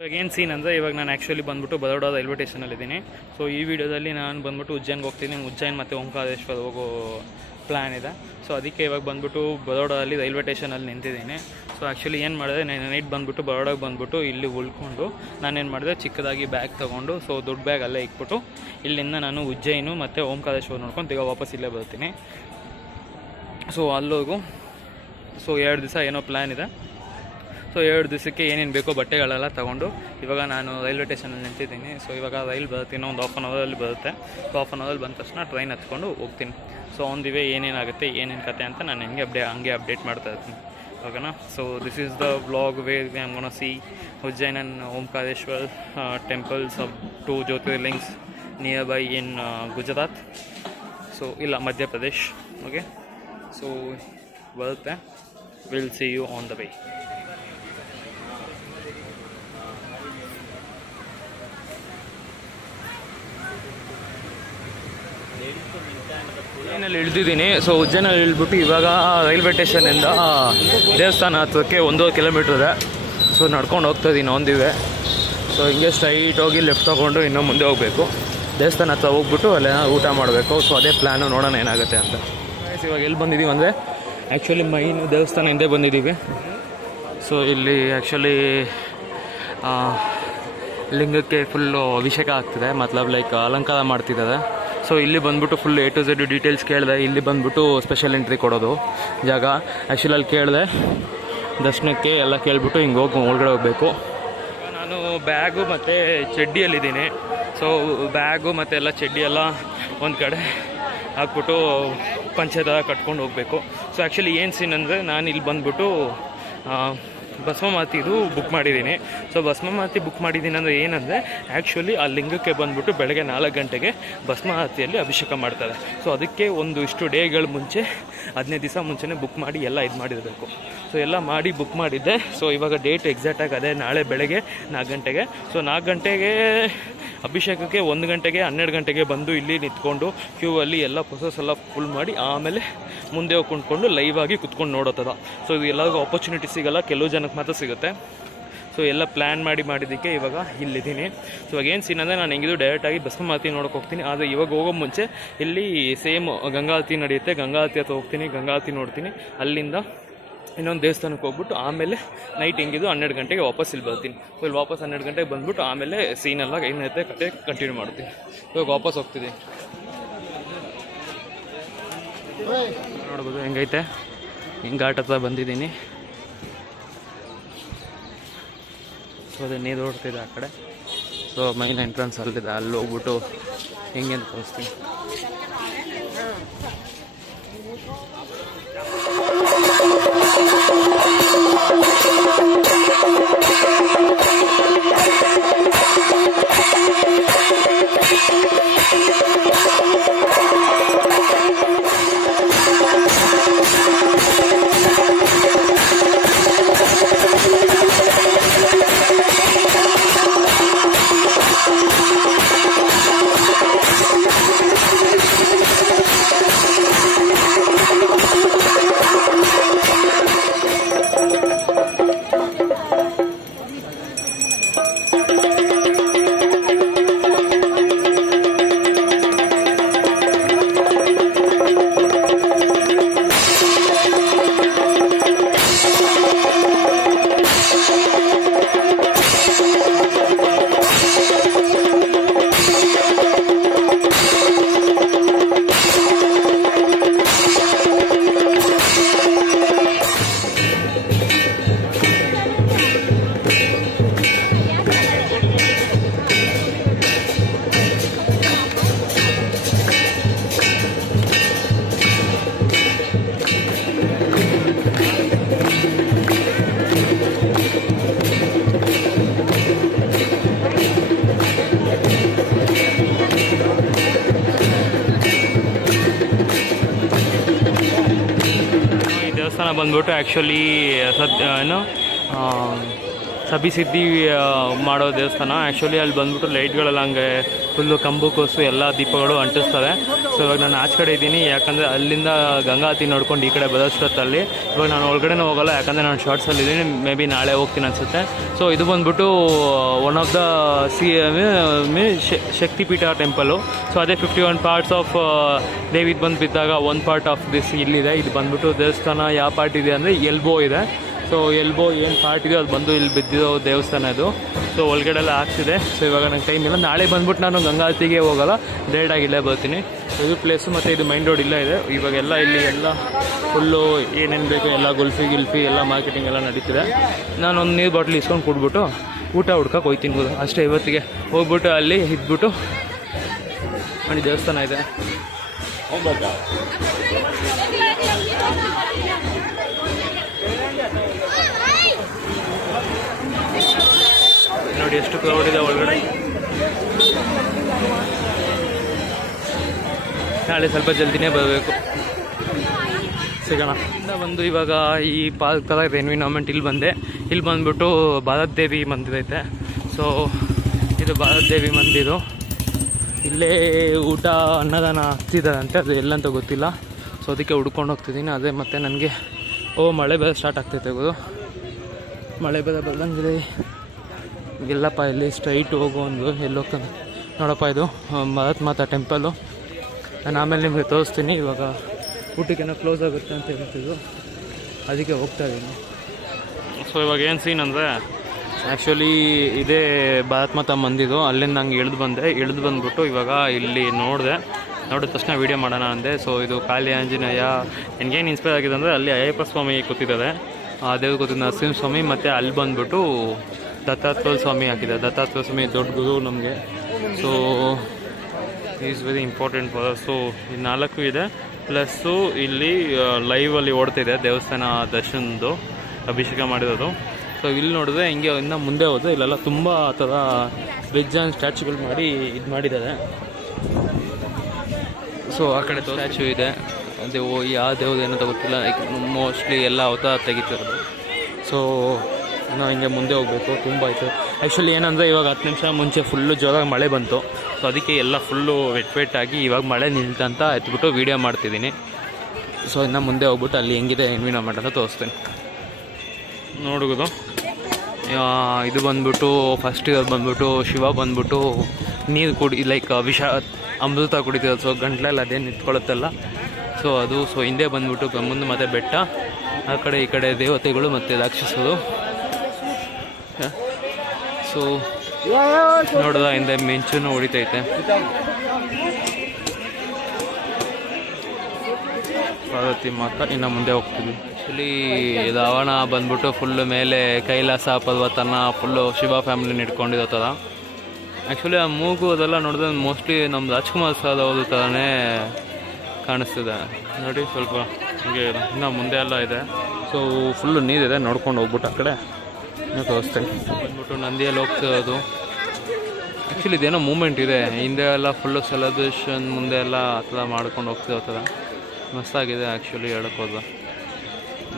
ಇವಾಗ ಏನು ಸೀನ್ ಅಂದರೆ ಇವಾಗ ನಾನು ಆ್ಯಕ್ಚುಲಿ ಬಂದುಬಿಟ್ಟು ಬರೋಡಾದ ರೈಲ್ವೆ ಸ್ಟೇಷನಲ್ಲಿದ್ದೀನಿ. ಸೊ ಈ ವಿಡಿಯೋದಲ್ಲಿ ನಾನು ಬಂದುಬಿಟ್ಟು ಉಜ್ಜೈನ್ಗೆ ಹೋಗ್ತೀನಿ. ಉಜ್ಜೈನ್ ಮತ್ತು ಓಂಕಾರೇಶ್ವರ ಹೋಗೋ ಪ್ಲ್ಯಾನ್ ಇದೆ. ಸೊ ಅದಕ್ಕೆ ಇವಾಗ ಬಂದುಬಿಟ್ಟು ಬರೋಡಾದಲ್ಲಿ ರೈಲ್ವೆ ಸ್ಟೇಷನಲ್ಲಿ ನಿಂತಿದ್ದೀನಿ. ಸೊ ಆ್ಯಕ್ಚುಲಿ ಏನು ಮಾಡಿದೆ, ನಾನು ನೈಟ್ ಬಂದುಬಿಟ್ಟು ಬರೋಡಾಗೆ ಬಂದುಬಿಟ್ಟು ಇಲ್ಲಿ ಉಳ್ಕೊಂಡು ನಾನೇನು ಮಾಡಿದೆ, ಚಿಕ್ಕದಾಗಿ ಬ್ಯಾಗ್ ತೊಗೊಂಡು ಸೊ ದೊಡ್ಡ ಬ್ಯಾಗ್ ಅಲ್ಲೇ ಇಟ್ಬಿಟ್ಟು ಇಲ್ಲಿಂದ ನಾನು ಉಜ್ಜೈನು ಮತ್ತು ಓಂಕಾರೇಶ್ವರ ನೋಡ್ಕೊಂಡು ಈಗ ವಾಪಸ್ ಇಲ್ಲೇ ಬರ್ತೀನಿ. ಸೊ ಅಲ್ಲೋಗು ಸೊ 2 ದಿವಸ ಏನೋ ಪ್ಲ್ಯಾನ್ ಇದೆ. ಸೊ 2 ದಿವಸಕ್ಕೆ ಏನೇನು ಬೇಕೋ ಬಟ್ಟೆಗಳೆಲ್ಲ ತೊಗೊಂಡು ಇವಾಗ ನಾನು ರೈಲ್ವೆ ಸ್ಟೇಷನಲ್ಲಿ ನಿಂತಿದ್ದೀನಿ. ಸೊ ಇವಾಗ ರೈಲ್ ಬರ್ತೀನಿ, ಒಂದು ಹಾಫ್ ಆನ್ ಅವರಲ್ಲಿ ಬರುತ್ತೆ. ಸೊ ಹಾಫ್ ಆನ್ ಅವರಲ್ಲಿ ಬಂದ ತಕ್ಷಣ ಟ್ರೈನ್ ಹತ್ಕೊಂಡು ಹೋಗ್ತೀನಿ. ಸೊ ಆನ್ ದಿ ವೇ ಏನೇನಾಗುತ್ತೆ ಏನೇನು ಕತೆ ಅಂತ ನಾನು ಹಂಗೆ ಅಪ್ಡೇಟ್ ಮಾಡ್ತಾ ಇರ್ತೀನಿ. ಓಕೆನಾ. So this is the vlog way we am gonna C Ujjain and Omkareshwar temples of 2 ಜ್ಯೋತಿರ್ಲಿಂಗ್ಸ್ near by in Gujarat. So ಇಲ್ಲ, ಮಧ್ಯಪ್ರದೇಶ್. ಓಕೆ, ಸೊ ಬರುತ್ತೆ. Will see you on the way. ಉಜ್ಜೈನಲ್ಲಿ ಇಳಿದಿದ್ದೀನಿ. So ಉಜ್ಜೈನಲ್ಲಿ ಇಳಿದ್ಬಿಟ್ಟು ಇವಾಗ ರೈಲ್ವೆ ಸ್ಟೇಷನಿಂದ ದೇವಸ್ಥಾನ ಹತ್ರಕ್ಕೆ 1.5 ಕಿಲೋಮೀಟ್ರ್ ಇದೆ. ಸೊ ನಡ್ಕೊಂಡು ಹೋಗ್ತಾ ಇದ್ದೀನಿ ಆನ್ ದಿ ವೇ. ಸೊ ಹಿಂಗೆ ಸ್ಟ್ರೈಟ್ ಹೋಗಿ ಲೆಫ್ಟ್ ತೊಗೊಂಡು ಇನ್ನೂ ಮುಂದೆ ಹೋಗಬೇಕು. ದೇವಸ್ಥಾನ ಹತ್ರ ಹೋಗ್ಬಿಟ್ಟು ಅಲ್ಲೇ ಊಟ ಮಾಡಬೇಕು. ಸೊ ಅದೇ ಪ್ಲ್ಯಾನು, ನೋಡೋಣ ಏನಾಗುತ್ತೆ ಅಂತ. ಇವಾಗ ಎಲ್ಲಿ ಬಂದಿದ್ದೀವಿ ಅಂದರೆ ಆ್ಯಕ್ಚುಲಿ ಮೈನ್ ದೇವಸ್ಥಾನ ಹಿಂದೆ ಬಂದಿದ್ದೀವಿ. ಸೊ ಇಲ್ಲಿ ಆ್ಯಕ್ಚುಲಿ ಲಿಂಗಕ್ಕೆ ಫುಲ್ಲು ಅಭಿಷೇಕ ಆಗ್ತಿದೆ, ಮತ್ಲಬ್ ಲೈಕ್ ಅಲಂಕಾರ ಮಾಡ್ತಿದ್ದಾರೆ. ಸೊ ಇಲ್ಲಿ ಬಂದುಬಿಟ್ಟು full A to Z details ಕೇಳಿದೆ. ಇಲ್ಲಿ ಬಂದುಬಿಟ್ಟು ಸ್ಪೆಷಲ್ ಎಂಟ್ರಿ ಕೊಡೋದು ಜಾಗ. ಆ್ಯಕ್ಚುಲಿ ಅಲ್ಲಿ ಕೇಳಿದೆ ದರ್ಶನಕ್ಕೆ ಎಲ್ಲ ಕೇಳಿಬಿಟ್ಟು ಹಿಂಗೆ ಹೋಗಿ ಒಳಗಡೆ ಹೋಗಬೇಕು. ನಾನು ಬ್ಯಾಗು ಮತ್ತು ಚಡ್ಡಿಯಲ್ಲಿದ್ದೀನಿ. ಸೊ ಬ್ಯಾಗು ಮತ್ತು ಎಲ್ಲ ಚಡ್ಡಿ ಎಲ್ಲ ಒಂದು ಕಡೆ ಹಾಕ್ಬಿಟ್ಟು ಪಂಚೆ ಥರ ಕಟ್ಕೊಂಡು ಹೋಗಬೇಕು. ಸೊ ಆ್ಯಕ್ಚುಲಿ ಏನು ಸೀನ್ ಅಂದರೆ ನಾನು ಇಲ್ಲಿ ಬಂದುಬಿಟ್ಟು ಭಸ್ಮಮಾತಿದು ಬುಕ್ ಮಾಡಿದ್ದೀನಿ. ಸೊ ಭಸ್ಮಮಾತಿ ಬುಕ್ ಮಾಡಿದ್ದೀನಿ ಅಂದರೆ ಏನಂದರೆ ಆ್ಯಕ್ಚುಲಿ ಆ ಲಿಂಗಕ್ಕೆ ಬಂದುಬಿಟ್ಟು ಬೆಳಗ್ಗೆ 4 ಗಂಟೆಗೆ ಭಸ್ಮಮಾತಿಯಲ್ಲಿ ಅಭಿಷೇಕ ಮಾಡ್ತಾರೆ. ಸೊ ಅದಕ್ಕೆ ಇಷ್ಟು ಡೇಗಳ ಮುಂಚೆ 15 ದಿವಸ ಮುಂಚೆನೇ ಬುಕ್ ಮಾಡಿ ಎಲ್ಲ ಇದು ಮಾಡಿರಬೇಕು. ಸೊ ಎಲ್ಲ ಮಾಡಿ ಬುಕ್ ಮಾಡಿದ್ದೆ. ಸೊ ಇವಾಗ ಡೇಟ್ ಎಕ್ಸಾಕ್ಟಾಗಿ ಅದೇ, ನಾಳೆ ಬೆಳಗ್ಗೆ 4 ಗಂಟೆಗೆ. ಸೊ 4 ಗಂಟೆಗೆ ಅಭಿಷೇಕಕ್ಕೆ 1 ಗಂಟೆಗೆ 12 ಗಂಟೆಗೆ ಬಂದು ಇಲ್ಲಿ ನಿಂತ್ಕೊಂಡು ಕ್ಯೂ ಅಲ್ಲಿ ಎಲ್ಲ ಪ್ರೊಸೆಸ್ ಎಲ್ಲ ಫುಲ್ ಮಾಡಿ ಆಮೇಲೆ ಮುಂದೆ ಹೋಗಿ ಕುಂತ್ಕೊಂಡು ಲೈವ್ ಆಗಿ ಕುತ್ಕೊಂಡು ನೋಡೋತದ. ಸೊ ಇದು ಎಲ್ಲರಿಗೂ ಆಪರ್ಚುನಿಟಿ ಸಿಗೋಲ್ಲ, ಕೆಲವು ಜನಕ್ಕೆ ಮಾತ್ರ ಸಿಗುತ್ತೆ. ಸೊ ಎಲ್ಲ ಪ್ಲ್ಯಾನ್ ಮಾಡಿದ್ದಕ್ಕೆ ಇವಾಗ ಇಲ್ಲಿದ್ದೀನಿ. ಸೊ ಇವಾಗ ಏನು ಸೀನ್ ಅಂದರೆ ನಾನು ಹೆಂಗಿದ್ರು ಡೈರೆಕ್ಟಾಗಿ ಭಸ್ಮಮಾತಿ ನೋಡೋಕೆ ಹೋಗ್ತೀನಿ. ಆದರೆ ಇವಾಗ ಹೋಗೋ ಮುಂಚೆ ಇಲ್ಲಿ ಸೇಮ್ ಗಂಗಾವತಿ ನಡೆಯುತ್ತೆ, ಗಂಗಾವತಿ ಹತ್ರ ಹೋಗ್ತೀನಿ, ಗಂಗಾವತಿ ನೋಡ್ತೀನಿ. ಅಲ್ಲಿಂದ ಇನ್ನೊಂದು ದೇವಸ್ಥಾನಕ್ಕೆ ಹೋಗ್ಬಿಟ್ಟು ಆಮೇಲೆ ನೈಟ್ ಹೆಂಗಿದ್ದು 12 ಗಂಟೆಗೆ ವಾಪಸ್ ಇಲ್ಲಿ ಬರ್ತೀನಿ. ಸೊ ಇಲ್ಲಿ ವಾಪಸ್ 12 ಗಂಟೆಗೆ ಬಂದುಬಿಟ್ಟು ಆಮೇಲೆ ಸೀನೆಲ್ಲ ಏನೈತೆ ಕತೆ ಕಂಟಿನ್ಯೂ ಮಾಡ್ತೀನಿ. ಇವಾಗ ವಾಪಸ್ ಹೋಗ್ತಿದ್ದೀನಿ. ನೋಡ್ಬೋದು ಹೆಂಗೈತೆ, ಹಿಂಗೆ ಘಾಟ್ ಹತ್ರ ಬಂದಿದ್ದೀನಿ. ಸೊ ಅದೇ ನೀರು ಓಡ್ತಿದೆ ಆ ಕಡೆ. ಸೊ ಮೈನ್ ಎಂಟ್ರೆನ್ಸ್ ಅಲ್ಲಿದೆ, ಅಲ್ಲಿ ಹೋಗ್ಬಿಟ್ಟು ಹೆಂಗೆ ಅಂತ ತೋರಿಸ್ತೀನಿ. ದೇವಸ್ಥಾನ ಬಂದ್ಬಿಟ್ಟು ಆ್ಯಕ್ಚುಲಿ ಸಬಿಸಿದ್ಧಿ ಮಾಡೋ ದೇವಸ್ಥಾನ. ಆ್ಯಕ್ಚುಲಿ ಅಲ್ಲಿ ಬಂದ್ಬಿಟ್ಟು ಲೈಟ್ಗಳೆಲ್ಲ ಹಂಗೆ ಫುಲ್ಲು ಕಂಬು ಕೋಸು ಎಲ್ಲ ದೀಪಗಳು ಅಂಟಿಸ್ತಾರೆ. ಸೊ ಇವಾಗ ನಾನು ಆಚೆ ಕಡೆ ಇದ್ದೀನಿ, ಯಾಕಂದರೆ ಅಲ್ಲಿಂದ ಗಂಗಾವತಿ ನೋಡ್ಕೊಂಡು ಈ ಕಡೆ ಬರೋಷ್ಟೊತ್ತಲ್ಲಿ ಇವಾಗ ನಾನು ಒಳಗಡೆನೂ ಹೋಗೋಲ್ಲ, ಯಾಕಂದರೆ ನಾನು ಶಾರ್ಟ್ಸಲ್ಲಿದ್ದೀನಿ. ಮೇ ಬಿ ನಾಳೆ ಹೋಗ್ತೀನಿ ಅನಿಸುತ್ತೆ. ಸೊ ಇದು ಬಂದ್ಬಿಟ್ಟು one of the Shakti Peetha temple. So ಅದೇ 51 ಪಾರ್ಟ್ಸ್ ಆಫ್ ದೇವಿದು ಬಂದು ಬಿದ್ದಾಗ ಒಂದು ಪಾರ್ಟ್ ಆಫ್ ದಿಸ್ ಇಲ್ಲಿದೆ. ಇದು ಬಂದ್ಬಿಟ್ಟು ದೇವಸ್ಥಾನ ಯಾವ ಪಾರ್ಟ್ ಇದೆ ಅಂದರೆ ಎಲ್ಬೋ ಇದೆ. ಸೊ ಎಲ್ಬೋ ಏನು ಪಾರ್ಟ್ ಇದೆ ಅದು ಬಂದು ಇಲ್ಲಿ ಬಿದ್ದಿರೋ ದೇವಸ್ಥಾನ ಇದು. ಸೊ ಒಳಗಡೆ ಎಲ್ಲ ಆಗ್ತಿದೆ. ಸೊ ಇವಾಗ ನಂಗೆ ಟೈಮ್ ಇಲ್ಲ, ನಾಳೆ ಬಂದ್ಬಿಟ್ಟು ನಾನು ಗಂಗಾವತಿಗೆ ಹೋಗೋಲ್ಲ, ಡೈರೆಕ್ಟಾಗಿ ಇಲ್ಲೇ ಬರ್ತೀನಿ. ಇದು ಪ್ಲೇಸು ಮತ್ತು ಇದು ಮೈನ್ ರೋಡ್ ಇಲ್ಲೇ ಇದೆ. ಇವಾಗೆಲ್ಲ ಇಲ್ಲಿ ಎಲ್ಲ ಫುಲ್ಲು ಏನೇನು ಬೇಕು ಎಲ್ಲ ಗಿಲ್ಫಿ ಎಲ್ಲ ಮಾರ್ಕೆಟಿಂಗ್ ಎಲ್ಲ ನಡೀತಿದೆ. ನಾನೊಂದು ನೀರು ಬಾಟ್ಲ್ ಇಸ್ಕೊಂಡು ಕೊಟ್ಬಿಟ್ಟು ಊಟ ಹುಡ್ಕಕ್ಕೆ ಹೋಗ್ತೀನಿ ಅಷ್ಟೇ. ಇವತ್ತಿಗೆ ಹೋಗ್ಬಿಟ್ಟು ಅಲ್ಲಿ ಇದ್ಬಿಟ್ಟು ನೋಡಿ ದೇವಸ್ಥಾನ ಇದೆ. ನೋಡಿ ಎಷ್ಟು ಕ್ರೌಡ್ ಇದೆ ಒಳಗಡೆ. ನಾಳೆ ಸ್ವಲ್ಪ ಜಲ್ದಿನೇ ಬರಬೇಕು. ಸಿಗೋಣ. ಬಂದು ಇವಾಗ ಈ ಪಾರ್ಕ್ ಥರ ಎನ್ವಿರಾನ್ಮೆಂಟ್ ಇಲ್ಲಿ ಬಂದೆ. ಇಲ್ಲಿ ಬಂದುಬಿಟ್ಟು ಭಾರತ್ ದೇವಿ ಮಂದಿರ ಐತೆ. ಸೊ ಇದು ಭಾರತ್ ದೇವಿ ಮಂದಿರು. ಇಲ್ಲೇ ಊಟ ಅನ್ನದಾನ ಆಗ್ತಿದ್ದಾರಂತೆ, ಅದು ಎಲ್ಲಂತ ಗೊತ್ತಿಲ್ಲ. ಸೊ ಅದಕ್ಕೆ ಹುಡ್ಕೊಂಡು ಹೋಗ್ತಿದ್ದೀನಿ. ಅದೇ ಮತ್ತು ನನಗೆ ಮಳೆ ಬೇರೆ ಸ್ಟಾರ್ಟ್ ಆಗ್ತೈತೆ ಗೊತ್ತು. ಮಳೆ ಬೇರೆ ಬರ್ದಂಗಿದೆ. ಎಲ್ಲಪ್ಪ ಇಲ್ಲಿ ಸ್ಟ್ರೈಟ್ ಹೋಗೋ ಒಂದು ಎಲ್ಲಿ ಹೋಗ್ತಾನೆ ನೋಡಪ್ಪ, ಇದು ಭಾರತ್ ಮಾತಾ ಟೆಂಪಲು. ನಾನು ಆಮೇಲೆ ನಿಮಗೆ ತೋರಿಸ್ತೀನಿ. ಇವಾಗ ಊಟಕ್ಕೇನೋ ಕ್ಲೋಸ್ ಆಗುತ್ತೆ ಅಂತ ಹೇಳ್ತಿದ್ದು, ಅದಕ್ಕೆ ಹೋಗ್ತಾ ಇದ್ದೀನಿ. ಸೊ ಇವಾಗ ಏನು ಸೀನ್ ಅಂದರೆ ಆ್ಯಕ್ಚುಲಿ ಇದೇ ಭಾರತ್ ಮಾತಾ ಮಂದಿದು. ಅಲ್ಲಿಂದ ನಂಗೆ ಇಳಿದು ಬಂದುಬಿಟ್ಟು ಇವಾಗ ಇಲ್ಲಿ ನೋಡಿದ ತಕ್ಷಣ ವೀಡಿಯೋ ಮಾಡೋಣ ಅಂದೆ. ಸೊ ಇದು ಕಾಳಿ ಆಂಜನೇಯ. ನನಗೇನು ಇನ್ಸ್ಪೈರ್ ಆಗಿದೆ ಅಂದರೆ ಅಲ್ಲಿ ಅಯ್ಯಪ್ಪ ಸ್ವಾಮಿ ಕೂತಿದ್ದಾರೆ, ದೇವ್ರು ಕೂತಿದ್ದ ನರಸಿಂಹ ಸ್ವಾಮಿ, ಮತ್ತು ಅಲ್ಲಿ ಬಂದುಬಿಟ್ಟು ದತ್ತಾತ್ರೇಯ ಸ್ವಾಮಿ ಹಾಕಿದೆ. ದತ್ತಾತ್ರೇಯ ಸ್ವಾಮಿ ದೊಡ್ಡ ಗುರು ನಮಗೆ. So is very important for us. So ಈ 4 ಇದೆ. ಪ್ಲಸ್ಸು ಇಲ್ಲಿ ಲೈವಲ್ಲಿ ಓಡ್ತಿದೆ ದೇವಸ್ಥಾನ ದರ್ಶನದ್ದು ಅಭಿಷೇಕ ಮಾಡಿರೋದು. ಸೊ ಇಲ್ಲಿ ನೋಡಿದ್ರೆ ಹಿಂಗೆ ಇನ್ನು ಮುಂದೆ ಹೋದರೆ ಇಲ್ಲೆಲ್ಲ ತುಂಬ ಆ ಥರ ಬ್ರಿಡ್ಜ್ ಆ್ಯಂಡ್ ಸ್ಟ್ಯಾಚ್ಯೂಗಳು ಮಾಡಿ ಇದು ಮಾಡಿದ್ದಾರೆ. ಸೊ ಆ ಕಡೆ ಸ್ಟ್ಯಾಚ್ಯೂ ಇದೆ. ಅದೇ ಯಾವ ದೇವ್ದು ಏನೋ ಗೊತ್ತಿಲ್ಲ, ಲೈಕ್ ಮೋಸ್ಟ್ಲಿ ಎಲ್ಲ ಅವತಾರ ತೆಗಿತಿರೋದು. ಸೊ ನಾವು ಹಿಂಗೆ ಮುಂದೆ ಹೋಗಬೇಕು. ತುಂಬ ಆಯಿತು. ಆ್ಯಕ್ಚುಲಿ ಏನಂದರೆ ಇವಾಗ 10 ನಿಮಿಷ ಮುಂಚೆ ಫುಲ್ಲು ಜೋರಾಗಿ ಮಳೆ ಬಂತು. ಸೊ ಅದಕ್ಕೆ ಎಲ್ಲ ಫುಲ್ಲು ವೆಟ್ ಆಗಿ ಇವಾಗ ಮಳೆ ನಿಲ್ತಂತ ಎತ್ಬಿಟ್ಟು ವೀಡಿಯೋ ಮಾಡ್ತಿದ್ದೀನಿ. ಸೊ ಇನ್ನು ಮುಂದೆ ಹೋಗ್ಬಿಟ್ಟು ಅಲ್ಲಿ ಹೆಂಗಿದೆ ಎನ್ವಿರಾನ್ಮೆಂಟ್ ಅಂತ ತೋರಿಸ್ತೀನಿ. ನೋಡುವುದು ಇದು ಬಂದ್ಬಿಟ್ಟು ಫಸ್ಟ್ ಇರೋದು ಬಂದ್ಬಿಟ್ಟು ಶಿವ ಬಂದ್ಬಿಟ್ಟು ನೀರು ಲೈಕ್ ಅಮೃತ ಕುಡಿತಿರೋದು. ಸೊ ಗಂಟ್ಲಲ್ಲಿ ಅದೇನು ನಿಂತ್ಕೊಳ್ಳುತ್ತಲ್ಲ, ಸೊ ಅದು. ಸೊ ಹಿಂದೆ ಬಂದ್ಬಿಟ್ಟು ಮುಂದೆ ಮತ್ತೆ ಬೆಟ್ಟ, ಆ ಕಡೆ ಈ ಕಡೆ ದೇವತೆಗಳು ಮತ್ತು ರಾಕ್ಷಸರು. ಸೊ ನೋಡಿದ ಹಿಂದೆ ಮಿಂಚುನು ಹೊಡಿತೈತೆ. ಪಾರ್ವತಿ ಮಾತಾ. ಇನ್ನು ಮುಂದೆ ಹೋಗ್ತೀವಿ. ಆ್ಯಕ್ಚುಲಿ ರಾವಣ ಬಂದ್ಬಿಟ್ಟು ಫುಲ್ಲು ಮೇಲೆ ಕೈಲಾಸ ಪರ್ವತನ ಫುಲ್ಲು ಶಿವ ಫ್ಯಾಮಿಲಿನ ಇಟ್ಕೊಂಡಿರೋ ಥರ. ಆ್ಯಕ್ಚುಲಿ ಆ ಮೂಗು ಅದೆಲ್ಲ ನೋಡಿದ್ರೆ ಮೋಸ್ಟ್ಲಿ ನಮ್ಮ ರಾಜ್ಕುಮಾರ್ ಸರ್ ಅವ್ರ ಥರನೇ ಕಾಣಿಸ್ತಿದೆ ನೋಡಿ. ಸ್ವಲ್ಪ ಹೀಗೆ ಇನ್ನು ಮುಂದೆ ಎಲ್ಲ ಇದೆ. ಸೊ ಫುಲ್ಲು ನೀರಿದೆ, ನೋಡ್ಕೊಂಡು ಹೋಗ್ಬಿಟ್ಟು ಆ ಕಡೆ ತೋರಿಸ್ತೇನೆ. ಬಂದ್ಬಿಟ್ಟು ನಂದಿಯಲ್ಲಿ ಹೋಗ್ತಿರೋದು. ಆ್ಯಕ್ಚುಲಿ ಇದೇನೋ ಮೂಮೆಂಟ್ ಇದೆ ಹಿಂದೆ ಎಲ್ಲ ಫುಲ್ಲು ಸೆಲೆಬ್ರೇಷನ್ ಮುಂದೆ ಎಲ್ಲ ಆ ಥರ ಮಾಡ್ಕೊಂಡು ಹೋಗ್ತಿರೋ ಥರ ಮಸ್ತಾಗಿದೆ. ಆ್ಯಕ್ಚುಲಿ ಹೇಳಕ್ಕೆ ಹೋದ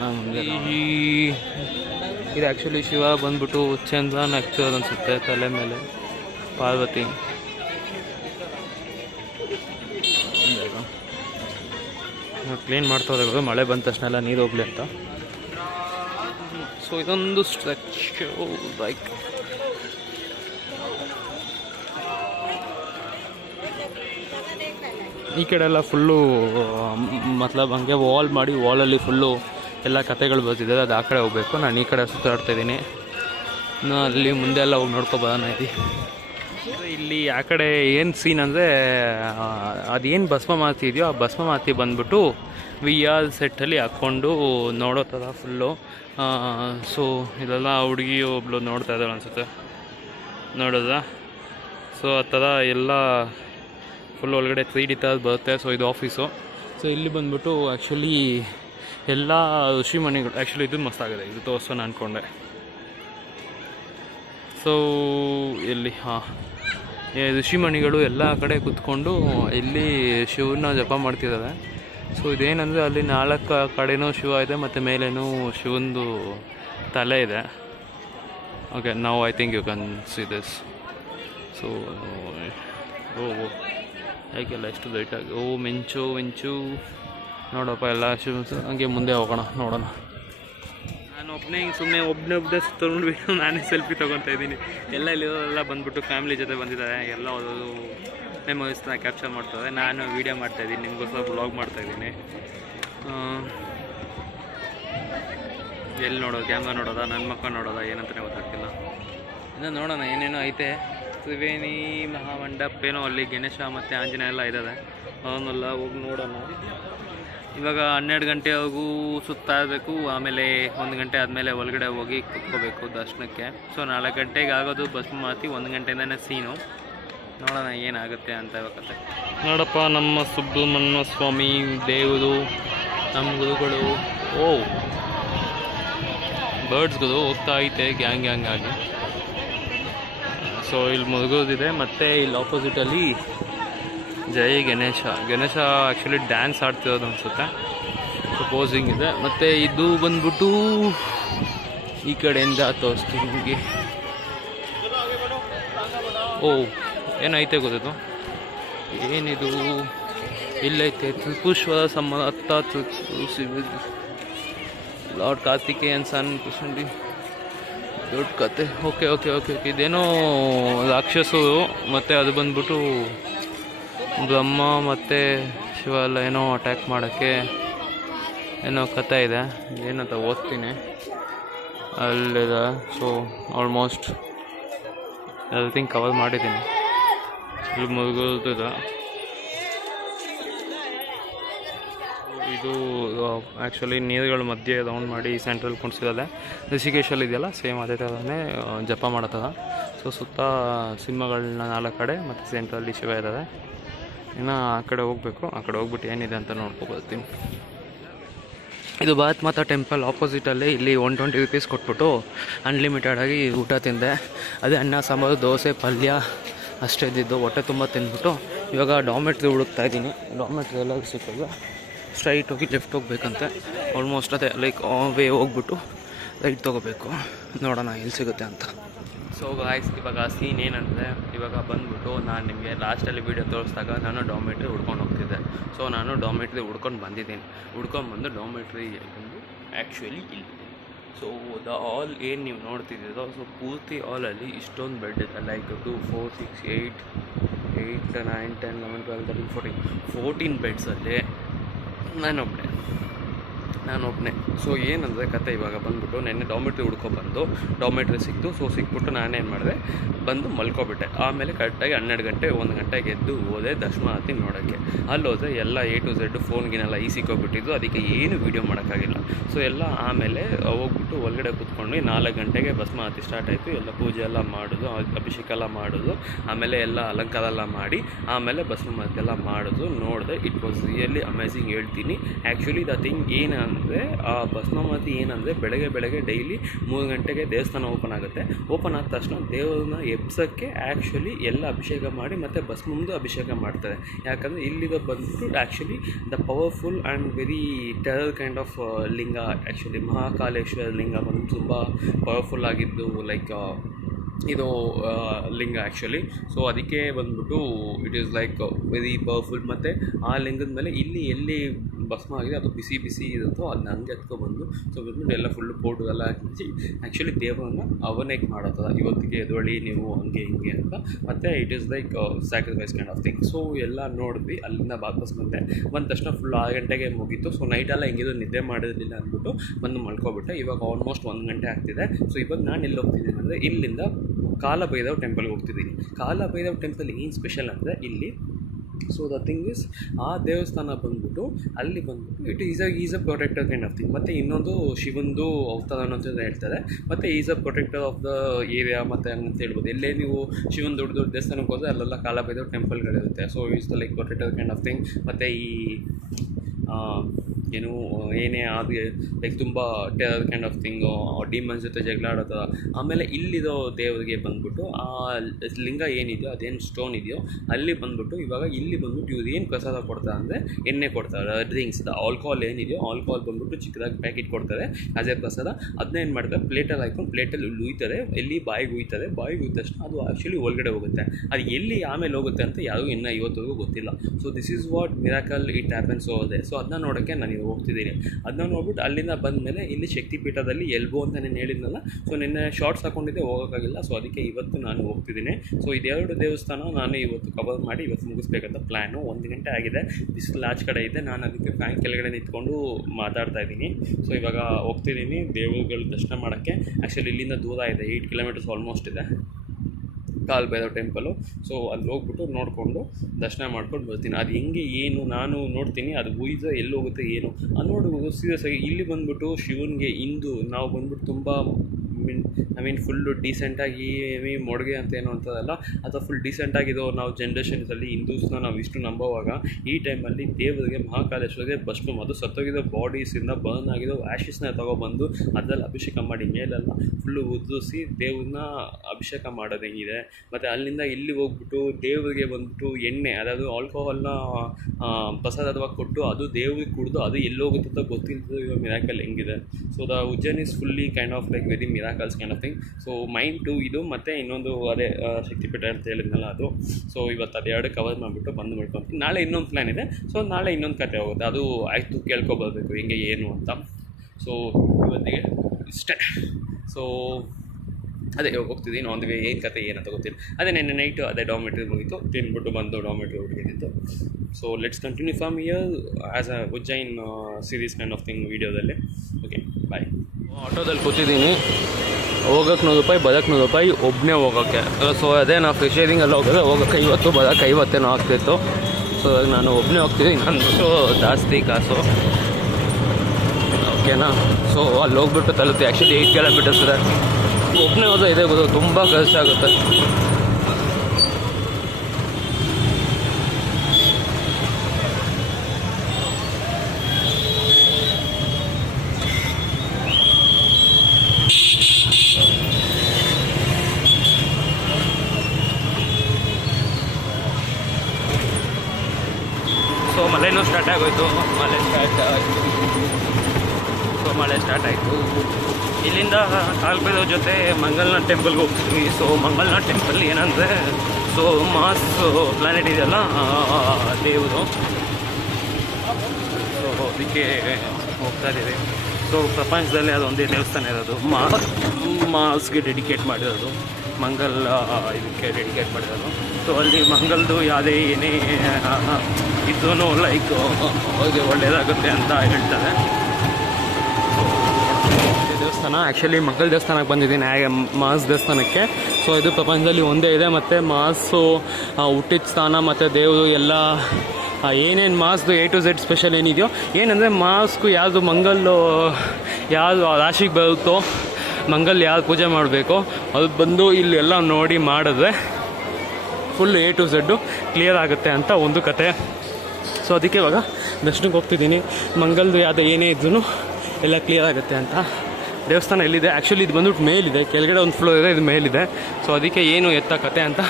ನಾನು ಮುಂದೆ ಇದು ಆ್ಯಕ್ಚುಲಿ ಶಿವ ಬಂದ್ಬಿಟ್ಟು ಚಂದ್ರನ ಹಾಕ್ತಿರೋದು ಅನಿಸುತ್ತೆ ತಲೆ ಮೇಲೆ, ಪಾರ್ವತಿ. ಕ್ಲೀನ್ ಮಾಡ್ತಾ ಹೋದಾಗ ಮಳೆ ಬಂದ ತಕ್ಷಣ ಎಲ್ಲ ನೀರು ಹೋಗ್ಲಿ ಅಂತ. ಸೊ ಇದೊಂದು ಸ್ಟ್ರಕ್ಚು ಲೈಕ್ ಈ ಕಡೆ ಎಲ್ಲ ಫುಲ್ಲು ಮತ್ಲಬ್ ಹಂಗೆ ವಾಲ್ ಮಾಡಿ ವಾಲಲ್ಲಿ ಫುಲ್ಲು ಎಲ್ಲ ಕತೆಗಳು ಬರ್ತಿದೆ. ಅದು ಆ ಕಡೆ ಹೋಗಬೇಕು. ನಾನು ಈ ಕಡೆ ಸುತ್ತಾಡ್ತಾಯಿದ್ದೀನಿ. ಅಲ್ಲಿ ಮುಂದೆ ಎಲ್ಲ ಹೋಗಿ ನೋಡ್ಕೊಬೋಣ. ಇಲ್ಲಿ ಆ ಕಡೆ ಏನು ಸೀನ್ ಅಂದರೆ ಅದೇನು ಭಸ್ಮ ಮಾತಿ ಇದೆಯೋ ಆ ಭಸ್ಮ ಮಾತಿ ಬಂದ್ಬಿಟ್ಟು VR ಸೆಟ್ಟಲ್ಲಿ ಹಾಕ್ಕೊಂಡು ನೋಡೋ ಥರ ಫುಲ್ಲು. ಸೊ ಇದೆಲ್ಲ ಹುಡುಗಿ ಒಬ್ಳು ನೋಡ್ತಾ ಇದ್ದಾಳೆ ಅನಿಸುತ್ತೆ, ನೋಡೋದ. ಸೊ ಆ ಥರ ಎಲ್ಲ ಫುಲ್ ಒಳಗಡೆ 3D ಥರ ಬರುತ್ತೆ. ಸೊ ಇದು ಆಫೀಸು. ಸೊ ಇಲ್ಲಿ ಬಂದ್ಬಿಟ್ಟು ಆ್ಯಕ್ಚುಲಿ ಎಲ್ಲ ಋಷಿಮಣಿಗಳು. ಆ್ಯಕ್ಚುಲಿ ಇದು ಮಸ್ತಾಗಿದೆ, ಇದು ತೋರಿಸೋಣ ಅಂದ್ಕೊಂಡೆ. ಸೊ ಇಲ್ಲಿ ಋಷಿಮಣಿಗಳು ಎಲ್ಲ ಕಡೆ ಕೂತ್ಕೊಂಡು ಇಲ್ಲಿ ಶಿವನ ಜಪ ಮಾಡ್ತಿದ್ದಾರೆ. ಸೊ ಇದೇನಂದರೆ ಅಲ್ಲಿ 4 ಕಡೆನೂ ಶಿವ ಇದೆ ಮತ್ತು ಮೇಲೇನೂ ಶಿವಂದು ತಲೆ ಇದೆ. Okay, now I think you can see this. So, ಹೇಗೆಲ್ಲ ಎಷ್ಟು ಲೈಟಾಗಿ ಮಿಂಚು ನೋಡಪ್ಪ ಎಲ್ಲ ಹಂಗೆ ಮುಂದೆ ಹೋಗೋಣ ನೋಡೋಣ. ನಾನು ಒಬ್ಬನೇ ಹಿಂಗೆ ಸುಮ್ಮನೆ ಒಬ್ಬನೇ ತೊಗೊಂಡ್ಬಿಟ್ಟು ನಾನೇ ಸೆಲ್ಫಿ ತೊಗೊತಾ ಇದ್ದೀನಿ. ಎಲ್ಲ ಬಂದ್ಬಿಟ್ಟು ಫ್ಯಾಮಿಲಿ ಜೊತೆ ಬಂದಿದ್ದಾರೆ. ಎಲ್ಲ ಓದೋದು ಮೆಮೊರೀಸ್ನ ಕ್ಯಾಪ್ಚರ್ ಮಾಡ್ತಾರೆ. ನಾನು ವೀಡಿಯೋ ಮಾಡ್ತಾಯಿದ್ದೀನಿ, ನಿಮಗೋಸ್ಕರ ವ್ಲಾಗ್ ಮಾಡ್ತಾಯಿದ್ದೀನಿ. ಎಲ್ಲಿ ನೋಡೋದು, ಕ್ಯಾಮ್ರಾ ನೋಡೋದಾ, ನನ್ನ ಮಕ್ಕಳು ನೋಡೋದಾ ಏನಂತಲೇ ಗೊತ್ತಾಗ್ತಿಲ್ಲ. ಇನ್ನು ನೋಡೋಣ ಏನೇನೋ ಐತೆ. ತ್ರಿವೇಣಿ ಮಹಾಮಂಡಪ ಏನೋ ಅಲ್ಲಿ ಗಣೇಶ ಮತ್ತು ಆಂಜನೇಯ ಎಲ್ಲ ಇದ್ದಾವೆ. ಅವನ್ನೆಲ್ಲ ಹೋಗಿ ನೋಡೋಣ. ಇವಾಗ 12 ಗಂಟೆವರೆಗೂ ಸುತ್ತಾ ಇರಬೇಕು. ಆಮೇಲೆ 1 ಗಂಟೆ ಆದಮೇಲೆ ಒಳಗಡೆ ಹೋಗಿ ಕುತ್ಕೋಬೇಕು ದರ್ಶನಕ್ಕೆ. ಸೊ 4 ಗಂಟೆಗೆ ಆಗೋದು ಭಸ್ಮಾರತಿ, 1 ಗಂಟೆಯಿಂದನೇ ಸೀನು. ನೋಡೋಣ ಏನಾಗುತ್ತೆ ಅಂತ ಇವಾಗತ್ತೆ. ನೋಡಪ್ಪ ನಮ್ಮ ಸುಬ್ರಹ್ಮಣ್ಯ ಸ್ವಾಮಿ ದೇವರು, ನಮ್ಮ ಗುರುಗಳು. ಬರ್ಡ್ಸ್ಗಳು ಹೋಗ್ತಾ ಐತೆ ಗ್ಯಾಂಗ್ ಆಗಿ. ಸೊ ಇಲ್ಲಿ ಮುಳುಗೋದಿದೆ. ಮತ್ತು ಇಲ್ಲಿ ಆಪೋಸಿಟಲ್ಲಿ ಜೈ ಗಣೇಶ ಆ್ಯಕ್ಚುಲಿ ಡ್ಯಾನ್ಸ್ ಆಡ್ತಿರೋದು ಅನಿಸುತ್ತೆ. ಪೋಸಿಂಗ್ ಇದೆ. ಮತ್ತು ಇದು ಬಂದ್ಬಿಟ್ಟು ಈ ಕಡೆಯಿಂದ ತೋರಿಸ್ತೀನಿ ನಿಮಗೆ. ಏನೈತೆ ಗೊತ್ತಿದ್ದು, ಏನಿದು ಇಲ್ಲೈತೆ ತ್ರಿಪುರೇಶ್ವರ ಸಮರ್ಥ ಲಾರ್ಡ್ ಕಾರ್ತಿಕೇಯನ್ ಸನ್ ಕೃಷ್ಣಡಿ ದೊಡ್ಡ ಕತೆ. ಓಕೆ ಇದೇನೋ ರಾಕ್ಷಸರು ಮತ್ತು ಅದು ಬಂದ್ಬಿಟ್ಟು ಬ್ರಹ್ಮ ಮತ್ತು ಶಿವ ಎಲ್ಲ ಏನೋ ಅಟ್ಯಾಕ್ ಮಾಡೋಕ್ಕೆ ಏನೋ ಕಥೆ ಇದೆ. ಏನಂತ ಓದ್ತೀನಿ ಅಲ್ಲಿದೆ. ಸೊ ಆಲ್ಮೋಸ್ಟ್ ಎವ್ರಿಥಿಂಗ್ ಕವರ್ ಮಾಡಿದ್ದೀನಿ. ಇಲ್ಲಿ ಮುಗಿದಿದೆ. ಇದು ಆ್ಯಕ್ಚುಲಿ ನೀರುಗಳ ಮಧ್ಯೆ ರೌಂಡ್ ಮಾಡಿ ಸೆಂಟ್ರಲ್ಲಿ ಕುಣಿಸಿರೋದೆ. ಋಷಿಕೇಶಲ್ಲಿ ಇದೆಯಲ್ಲ ಸೇಮ್ ಅದೇ ಥರನೇ ಜಪ ಮಾಡತ್ತದ. ಸೊ ಸುತ್ತ ಸಿಂಹಗಳನ್ನ 4 ಕಡೆ ಮತ್ತು ಸೆಂಟ್ರಲ್ಲಿ ಶಿವ ಇದ್ದಾರೆ. ಇನ್ನು ಆ ಕಡೆ ಹೋಗಬೇಕು. ಆ ಕಡೆ ಹೋಗ್ಬಿಟ್ಟು ಏನಿದೆ ಅಂತ ನೋಡ್ಕೊಬರ್ತೀನಿ. ಇದು ಭಾರತ್ ಮಾತಾ ಟೆಂಪಲ್ ಆಪೋಸಿಟಲ್ಲಿ ಇಲ್ಲಿ 120 ರೂಪೀಸ್ ಕೊಟ್ಬಿಟ್ಟು ಅನ್ಲಿಮಿಟೆಡಾಗಿ ಊಟ ತಿಂದೆ. ಅದೇ ಅನ್ನ ಸಾಂಬಾರು ದೋಸೆ ಪಲ್ಯ ಅಷ್ಟೇ ಇದ್ದಿದ್ದು. ಹೊಟ್ಟೆ ತುಂಬ ತಿಂದ್ಬಿಟ್ಟು ಇವಾಗ ಡಾಮೆಟ್ರಿ ಹುಡುಕ್ತಾ ಇದ್ದೀನಿ. ಡಾಮೆಟ್ರಿ ಎಲ್ಲ ಸಿಕ್ಕೋದು ಸ್ಟ್ರೈಟ್ ಹೋಗಿ ಲೆಫ್ಟ್ ಹೋಗ್ಬೇಕಂತೆ. ಆಲ್ಮೋಸ್ಟ್ ಅದೇ ಲೈಕ್ ವೇ ಹೋಗ್ಬಿಟ್ಟು ರೈಟ್ ತೊಗೋಬೇಕು. ನೋಡೋಣ ಎಲ್ಲಿ ಸಿಗುತ್ತೆ ಅಂತ. ಸೊ ಗಾಯ್ಸ್, ಇವಾಗ ಸೀನ್ ಏನಂದರೆ, ಇವಾಗ ಬಂದ್ಬಿಟ್ಟು ನಾನು ನಿಮಗೆ ಲಾಸ್ಟಲ್ಲಿ ವೀಡಿಯೋ ತೋರಿಸಿದಾಗ ನಾನು ಡಾಮೆಟ್ರಿ ಹುಡ್ಕೊಂಡು ಹೋಗ್ತಿದ್ದೆ. ಸೊ ನಾನು ಡಾಮೆಟ್ರಿ ಹುಡ್ಕೊಂಡು ಬಂದಿದ್ದೀನಿ. ಹುಡ್ಕೊಂಡ್ಬಂದು ಡಾಮೆಟ್ರಿ ಬಂದು ಆ್ಯಕ್ಚುಲಿ ಇಲ್ಲಿ. ಸೊ ಹಾಲ್ ಏನು ನೀವು ನೋಡ್ತಿದ್ದೀರೋ, ಸೊ ಪೂರ್ತಿ ಹಾಲಲ್ಲಿ ಇಷ್ಟೊಂದು ಬೆಡ್ ಇದೆ. ಲೈಕ್ 2, 4, 6, 8, 9, 10, 11, 12, 13, 14 ಬೆಡ್ಸಲ್ಲಿ ನಾನೊಬ್ಬನೇ. ಸೊ ಏನಂದರೆ ಕತೆ, ಇವಾಗ ಬಂದ್ಬಿಟ್ಟು ನೆನ್ನೆ ಡಾಮೆಟ್ರಿ ಹುಡ್ಕೊಬಂದು ಡಾಮೆಟ್ರಿ ಸಿಕ್ತು. ಸೊ ಸಿಕ್ಬಿಟ್ಟು ನಾನೇನು ಮಾಡಿದೆ, ಬಂದು ಮಲ್ಕೊಬಿಟ್ಟೆ. ಆಮೇಲೆ ಕರೆಕ್ಟಾಗಿ 12 ಗಂಟೆ 1 ಗಂಟೆಗೆ ಎದ್ದು ಹೋದೆ ದರ್ಶಮಾರತಿ ನೋಡೋಕ್ಕೆ. ಅಲ್ಲಿ ಹೋದರೆ ಎಲ್ಲ A to Z ಫೋನ್ಗಿನೆಲ್ಲ ಸಿಕ್ಕೋಗ್ಬಿಟ್ಟಿದ್ದು. ಅದಕ್ಕೆ ಏನು ವೀಡಿಯೋ ಮಾಡೋಕ್ಕಾಗಿಲ್ಲ. ಸೊ ಎಲ್ಲ ಆಮೇಲೆ ಹೋಗ್ಬಿಟ್ಟು ಒಳಗಡೆ ಕೂತ್ಕೊಂಡು 4 ಗಂಟೆಗೆ ಭಸ್ಮಾರತಿ ಸ್ಟಾರ್ಟ್ ಆಯಿತು. ಎಲ್ಲ ಪೂಜೆ ಎಲ್ಲ ಮಾಡೋದು, ಅಭಿಷೇಕ ಎಲ್ಲ ಮಾಡೋದು, ಆಮೇಲೆ ಎಲ್ಲ ಅಲಂಕಾರ ಎಲ್ಲ ಮಾಡಿ ಆಮೇಲೆ ಭಸ್ಮಾರತಿ ಎಲ್ಲ ಮಾಡೋದು ನೋಡಿದೆ. It was really amazing. ಹೇಳ್ತೀನಿ ಆ್ಯಕ್ಚುಲಿ ದ ಥಿಂಗ್ ಏನಂದರೆ, ಆ ಭಸ್ಮಾರತಿ ಏನಂದರೆ ಬೆಳಗ್ಗೆ ಡೈಲಿ 3 ಗಂಟೆಗೆ ದೇವಸ್ಥಾನ ಓಪನ್ ಆಗುತ್ತೆ. ಓಪನ್ ಆದ ತಕ್ಷಣ ದೇವ್ರನ್ನ ಎಬ್ಸೋಕ್ಕೆ ಆ್ಯಕ್ಚುಲಿ ಎಲ್ಲ ಅಭಿಷೇಕ ಮಾಡಿ ಮತ್ತು ಭಸ್ಮಂದು ಅಭಿಷೇಕ ಮಾಡ್ತಾರೆ. ಯಾಕಂದರೆ ಇಲ್ಲಿಗೆ ಬಂದ್ಬಿಟ್ಟು actually the powerful and very terror kind of ಲಿಂಗ. ಆ್ಯಕ್ಚುಲಿ ಮಹಾಕಾಲೇಶ್ವರ ಲಿಂಗ ಬಂದು ತುಂಬ ಪವರ್ಫುಲ್ ಆಗಿದ್ದು ಲೈಕ್ ಇದು ಲಿಂಗ ಆ್ಯಕ್ಚುಲಿ. ಸೊ ಅದಕ್ಕೆ ಬಂದ್ಬಿಟ್ಟು it is like very powerful. ಮತ್ತು ಆ ಲಿಂಗದ ಮೇಲೆ ಎಲ್ಲಿ ಭಸ್ಮ ಆಗಿದೆ ಅದು ಬಿಸಿ ಇರುತ್ತೋ ಅದನ್ನ ಹಂಗೆ ಎತ್ಕೊಬಂದು ಸೊ ಬಂದ್ಬಿಟ್ಟು ಎಲ್ಲ ಫುಲ್ಲು ಪೌಡ್ರ್ ಎಲ್ಲ ಹಚ್ಚಿ ಆ್ಯಕ್ಚುಲಿ ದೇವರನ್ನ ಅವನೇಗೆ ಮಾಡೋತ್ತದ. ಇವತ್ತಿಗೆ ಎದುವಳಿ ನೀವು ಹಂಗೆ ಹಿಂಗೆ ಅಂತ. ಮತ್ತು it is like sacrifice kind of thing. So ಎಲ್ಲ ನೋಡಿದ್ವಿ. ಅಲ್ಲಿಂದ ವಾಪಸ್ ಬಂದ ತಕ್ಷಣ ಫುಲ್ 6 ಗಂಟೆಗೆ ಮುಗೀತು. ಸೊ ನೈಟೆಲ್ಲ ಹೆಂಗಿದ್ರು ನಿದ್ದೆ ಮಾಡೋದಿಲ್ಲ ಅಂದ್ಬಿಟ್ಟು ಬಂದು ಮಲ್ಕೊಬಿಟ್ಟೆ. ಇವಾಗ ಆಲ್ಮೋಸ್ಟ್ 1 ಗಂಟೆ ಆಗ್ತಿದೆ. ಸೊ ಇವಾಗ ನಾನು ಎಲ್ಲಿ ಹೋಗ್ತಿದ್ದೀನಿ ಅಂದರೆ, ಇಲ್ಲಿಂದ ಕಾಲಭೈರವ ಟೆಂಪಲ್ಗೆ ಹೋಗ್ತಿದ್ದೀನಿ. ಕಾಲಭೈರವ ಟೆಂಪಲ್ ಏನು ಸ್ಪೆಷಲ್ ಅಂದರೆ ಇಲ್ಲಿ, ಸೊ ದ ಥಿಂಗ್ ಇಸ್, ಆ ದೇವಸ್ಥಾನ ಬಂದ್ಬಿಟ್ಟು ಅಲ್ಲಿ ಬಂದ್ಬಿಟ್ಟು is a protector kind of thing. ಮತ್ತು ಇನ್ನೊಂದು ಶಿವಂದು ಅವತಾರ ಅಂತ ಹೇಳ್ತಾರೆ. ಮತ್ತು is a protector of the area ಮತ್ತು ಹಂಗಂತ ಹೇಳ್ಬೋದು. ಎಲ್ಲೇ ನೀವು ಶಿವನ್ ದೊಡ್ಡ ದೇವಸ್ಥಾನಕ್ಕೆ ಹೋದರೆ ಅಲ್ಲೆಲ್ಲ ಕಾಲಭೈರವ ಟೆಂಪಲ್ಗಳಿರುತ್ತೆ. So is the like protector kind of thing. ಮತ್ತು ಈ ಏನು ಏನೇ ಆಗಿ ಲೈಕ್ ತುಂಬ terror kind of thing, demons ಜೊತೆ ಜಗಳ ಆಡೋ. ಆಮೇಲೆ ಇಲ್ಲಿರೋ ದೇವರಿಗೆ ಬಂದ್ಬಿಟ್ಟು ಆ ಲಿಂಗ ಏನಿದೆಯೋ ಅದೇನು ಸ್ಟೋನ್ ಇದೆಯೋ ಅಲ್ಲಿ ಬಂದ್ಬಿಟ್ಟು ಇವಾಗ ಇಲ್ಲಿ ಬಂದ್ಬಿಟ್ಟು ಇವ್ರು ಏನು ಪ್ರಸಾದ ಕೊಡ್ತಾರೆ ಅಂದರೆ ಎಣ್ಣೆ ಕೊಡ್ತಾರೆ, ಡ್ರಿಂಕ್ಸ್ ಆಲ್ಕೋಹಾಲ್ ಏನಿದೆಯೋ ಆಲ್ಕೋಹಾಲ್ ಬಂದ್ಬಿಟ್ಟು ಚಿಕ್ಕದಾಗಿ ಪ್ಯಾಕೆಟ್ ಕೊಡ್ತಾರೆ ಅದೇ ಪ್ರಸಾದ. ಅದನ್ನ ಏನು ಮಾಡ್ತಾರೆ ಪ್ಲೇಟಲ್ಲಿ ಹಾಕೊಂಡು ಪ್ಲೇಟಲ್ಲಿ ಉಯ್ತಾರೆ, ಎಲ್ಲಿ ಬಾಯಿಗೆ ಉಯ್ತಾರೆ, ಬಾಯಿಗೆ ಉಯ್ದ ತಕ್ಷಣ ಅದು ಆ್ಯಕ್ಚುಲಿ ಒಳಗಡೆ ಹೋಗುತ್ತೆ. ಅದು ಎಲ್ಲಿ ಆಮೇಲೆ ಹೋಗುತ್ತೆ ಅಂತ ಯಾರಿಗೂ ಇನ್ನೂ ಇವತ್ತವರೆಗೂ ಗೊತ್ತಿಲ್ಲ. So this is what miracle it happens ಹೋದೆ. ಸೊ ಅದನ್ನ ನೋಡೋಕ್ಕೆ ನಾನು ಹೋಗ್ತಿದ್ದೀನಿ. ಅದನ್ನ ನೋಡ್ಬಿಟ್ಟು ಅಲ್ಲಿಂದ ಬಂದಮೇಲೆ ಇಲ್ಲಿ ಶಕ್ತಿಪೀಠದಲ್ಲಿ ಎಲ್ಬೋ ಅಂತ ನಾನು ಹೇಳಿದ್ನಲ್ಲ, ಸೊ ನಿನ್ನೆ ಶಾರ್ಟ್ಸ್ ಹಾಕೊಂಡಿದ್ದೆ ಹೋಗೋಕ್ಕಾಗಿಲ್ಲ. ಸೊ ಅದಕ್ಕೆ ಇವತ್ತು ನಾನು ಹೋಗ್ತಿದ್ದೀನಿ. ಸೊ ಇದೆರಡು ದೇವಸ್ಥಾನ ನಾನು ಇವತ್ತು ಕವರ್ ಮಾಡಿ ಇವತ್ತು ಮುಗಿಸ್ಬೇಕಂತ ಪ್ಲ್ಯಾನು. 1 ಗಂಟೆ ಆಗಿದೆ, ಬಿಸಿಲು ಆಚೆ ಕಡೆ ಇದೆ, ನಾನು ಅದಕ್ಕೆ ಫ್ಯಾನ್ ಕೆಳಗಡೆ ನಿಂತ್ಕೊಂಡು ಮಾತಾಡ್ತಾ ಇದ್ದೀನಿ. ಸೊ ಇವಾಗ ಹೋಗ್ತಿದ್ದೀನಿ ದೇವರುಗಳು ದರ್ಶನ ಮಾಡೋಕ್ಕೆ. ಆ್ಯಕ್ಚುಲಿ ಇಲ್ಲಿಂದ ದೂರ ಇದೆ, 8 ಕಿಲೋಮೀಟರ್ಸ್ ಆಲ್ಮೋಸ್ಟ್ ಇದೆ ಕಾಲ್ ಭೈರವ್ ಟೆಂಪಲು. ಸೊ ಅಲ್ಲಿ ಹೋಗ್ಬಿಟ್ಟು ನೋಡಿಕೊಂಡು ದರ್ಶನ ಮಾಡ್ಕೊಂಡು ಬರ್ತೀನಿ. ಅದು ಹೆಂಗೆ ಏನು ನಾನು ನೋಡ್ತೀನಿ, ಅದು ಉಯ್ದು ಎಲ್ಲಿ ಹೋಗುತ್ತೆ ಏನು ಅದು ನೋಡ್ಬೋದು. ಸೀರಿಯಸ್ ಆಗಿ ಇಲ್ಲಿ ಬಂದ್ಬಿಟ್ಟು ಶಿವನಿಗೆ ಇಂದು ನಾವು ಬಂದ್ಬಿಟ್ಟು ತುಂಬ ಐ ಮೀನ್ ಫುಲ್ಲು ಡೀಸೆಂಟಾಗಿ ಮೊಡ್ಗೆ ಅಂತ ಏನೋ ಅಂತದಲ್ಲ, ಅಥವಾ ಫುಲ್ ಡೀಸೆಂಟಾಗಿರೋ ನಾವು ಜನ್ರೇಷನ್ಸಲ್ಲಿ ಹಿಂದೂಸ್ನ ನಾವು ಇಷ್ಟು ನಂಬೋವಾಗ ಈ ಟೈಮಲ್ಲಿ ದೇವರಿಗೆ ಮಹಾಕಾಲೇಶ್ವರಿಗೆ ಭಸ್ಮ ಅದು ಸತ್ತೋಗಿರೋ ಬಾಡೀಸಿಂದ ಬರ್ನ್ ಆಗಿರೋ ಆ್ಯಶಸ್ನ ತೊಗೊಬಂದು ಅದರಲ್ಲಿ ಅಭಿಷೇಕ ಮಾಡಿ ಮೇಲೆಲ್ಲ ಫುಲ್ಲು ಉದುರಿಸಿ ದೇವ್ರನ್ನ ಅಭಿಷೇಕ ಮಾಡೋದು ಹೆಂಗಿದೆ. ಮತ್ತು ಅಲ್ಲಿಂದ ಇಲ್ಲಿ ಹೋಗ್ಬಿಟ್ಟು ದೇವರಿಗೆ ಬಂದ್ಬಿಟ್ಟು ಎಣ್ಣೆ ಅದಾವುದು ಆಲ್ಕೋಹಾಲ್ನ ಪ್ರಸಾದವಾಗಿ ಕೊಟ್ಟು ಅದು ದೇವ್ರಿಗೆ ಕುಡಿದು ಅದು ಎಲ್ಲೋಗುತ್ತೆ ಅಂತ ಗೊತ್ತಿಲ್ಲದೆ ಇರೋ ಮಿರಾಕಲ್ ಹೆಂಗಿದೆ. So the Ujjain is fully kind of like very miracles kind of thing. So main two ಇದು ಮತ್ತು ಇನ್ನೊಂದು ಅದೇ ಶಕ್ತಿಪೀಠ ಅಂತ ಹೇಳಿದ್ನಲ್ಲ ಅದು. ಸೊ ಇವತ್ತು ಅದೆರಡು ಕವರ್ ಮಾಡಿಬಿಟ್ಟು ಬಂದು ಮಾಡ್ಕೊತೀನಿ. ನಾಳೆ ಇನ್ನೊಂದು ಪ್ಲ್ಯಾನ್ ಇದೆ. ಸೊ ನಾಳೆ ಇನ್ನೊಂದು ಕತೆ ಹೋಗುತ್ತೆ, ಅದು ಆಯಿತು ಕೇಳ್ಕೊಬರ್ಬೇಕು ಹೆಂಗೆ ಏನು ಅಂತ. ಸೊ ಇವತ್ತಿಗೆ ಇಷ್ಟೇ. ಸೊ ಅದೇ ಹೋಗ್ತಿದ್ದೀನಿ ಒಂದು ಏನು ಕತೆ ಏನಂತ ಗೊತ್ತಿಲ್ಲ. ಅದೇ ನೆನ್ನೆ ನೈಟು ಅದೇ ಡಾಮೆಟ್ರಿ ಮುಗಿತು, ತಿನ್ಬಿಟ್ಟು ಬಂದು ಡಾಮೆಟ್ರಿ ಹುಡುಗಿದ್ದು. So let's continue from here as a Ujjain series kind of thing ವೀಡಿಯೋದಲ್ಲಿ. Okay bye. ಆಟೋದಲ್ಲಿ ಕೂತಿದ್ದೀನಿ, ಹೋಗೋಕ್ಕೆ ₹100 ಬರೋಕ್ಕೆ ₹100 ಒಬ್ಬನೇ ಹೋಗೋಕ್ಕೆ. ಸೊ ಅದೇ ನಾವು ಫ್ರೀ ಶೇರಿಂಗಲ್ಲಿ ಹೋಗೋಕ್ಕೆ 50 ಬರೋಕ್ಕೆ 50 ಆಗ್ತಿತ್ತು. ಸೊ ನಾನು ಒಬ್ಬನೇ ಹೋಗ್ತಿದ್ದೀನಿ, ನನ್ನದು ಜಾಸ್ತಿ ಕಾಸು ಓಕೆನಾ. ಸೊ ಅಲ್ಲಿ ಹೋಗ್ಬಿಟ್ಟು ತಲುಪಿ ಆ್ಯಕ್ಚುಲಿ 8 ಕಿಲೋಮೀಟರ್ಸ್ ಇದೆ. ಒಬ್ಬನೇ ಹೋದ ಇದೆ ಗೊತ್ತು, ತುಂಬ ಖರ್ಚಾಗುತ್ತೆ. ಸೊ ಮಳೆನೂ ಸ್ಟಾರ್ಟ್ ಆಗೋಯ್ತು, ಮಳೆ ಸ್ಟಾರ್ಟ್ ಆಯಿತು. ಇಲ್ಲಿಂದ ಕಾಲ್ಬೇದವ್ರ ಜೊತೆ ಮಂಗಲ್ನಾಥ್ ಟೆಂಪಲ್ಗೆ ಹೋಗ್ತೀವಿ. ಸೊ ಮಂಗಲ್ನಾಥ್ ಟೆಂಪಲ್ ಏನಂದರೆ ಸೊ ಮಾಸ್ ಪ್ಲಾನೆಟ್ ಇದೆಯಲ್ಲ ದೇವರು, ಸೊ ಅದಕ್ಕೆ ಹೋಗ್ತಾ ಇದ್ದೀವಿ. ಸೊ ಪ್ರಪಂಚದಲ್ಲಿ ಅದೊಂದೇ ದೇವಸ್ಥಾನ ಇರೋದು ಮಾಸ್ಗೆ ಡೆಡಿಕೇಟ್ ಮಾಡಿರೋದು, ಮಂಗಲ್ ಇದಕ್ಕೆ ಡೆಡಿಕೇಟ್ ಮಾಡಿರೋದು. ಸೊ ಅಲ್ಲಿ ಮಂಗಲ್ದು ಯಾವುದೇ ಏನೇ ಇದ್ದೂ ಲೈಕ್ ಒಳ್ಳೆಯದಾಗುತ್ತೆ ಅಂತ ಹೇಳ್ತಾರೆ. ದೇವಸ್ಥಾನ ಆ್ಯಕ್ಚುಲಿ ಮಂಗಲ್ ದೇವಸ್ಥಾನಕ್ಕೆ ಬಂದಿದ್ದೀನಿ, ಮಾಸ್ ದೇವಸ್ಥಾನಕ್ಕೆ. ಸೊ ಇದು ಪ್ರಪಂಚದಲ್ಲಿ ಒಂದೇ ಇದೆ. ಮತ್ತು ಮಾಸು ಹುಟ್ಟಿದ ಸ್ಥಾನ ಮತ್ತು ದೇವರು ಎಲ್ಲ ಏನೇನು ಮಾಸ್ದು A to Z ಸ್ಪೆಷಲ್ ಏನಿದೆಯೋ, ಏನಂದರೆ ಮಾಸ್ಕು ಯಾವುದು ಮಂಗಲ್ಲು ಯಾವುದು ರಾಶಿಗೆ ಬರುತ್ತೋ, ಮಂಗಲ್ ಯಾವ್ದು ಪೂಜೆ ಮಾಡಬೇಕೋ ಅದು ಬಂದು ಇಲ್ಲೆಲ್ಲ ನೋಡಿ ಮಾಡಿದ್ರೆ full A to Z clear ಆಗುತ್ತೆ ಅಂತ ಒಂದು ಕತೆ. ಸೊ ಅದಕ್ಕೆ ಇವಾಗ ದರ್ಶನಕ್ಕೆ ಹೋಗ್ತಿದ್ದೀನಿ. ಮಂಗಲ್ದು ಯಾವುದು ಏನೇ ಇದ್ರೂ ಎಲ್ಲ ಕ್ಲಿಯರ್ ಆಗುತ್ತೆ ಅಂತ. ದೇವಸ್ಥಾನ ಎಲ್ಲಿದೆ ಆ್ಯಕ್ಚುಲಿ ಇದು ಬಂದ್ಬಿಟ್ಟು ಮೇಲಿದೆ, ಕೆಳಗಡೆ ಒಂದು ಫ್ಲೋರ್ ಇದೆ, ಇದು ಮೇಲಿದೆ. ಸೊ ಅದಕ್ಕೆ ಏನು ಎತ್ತ ಕತೆ ಅಂತ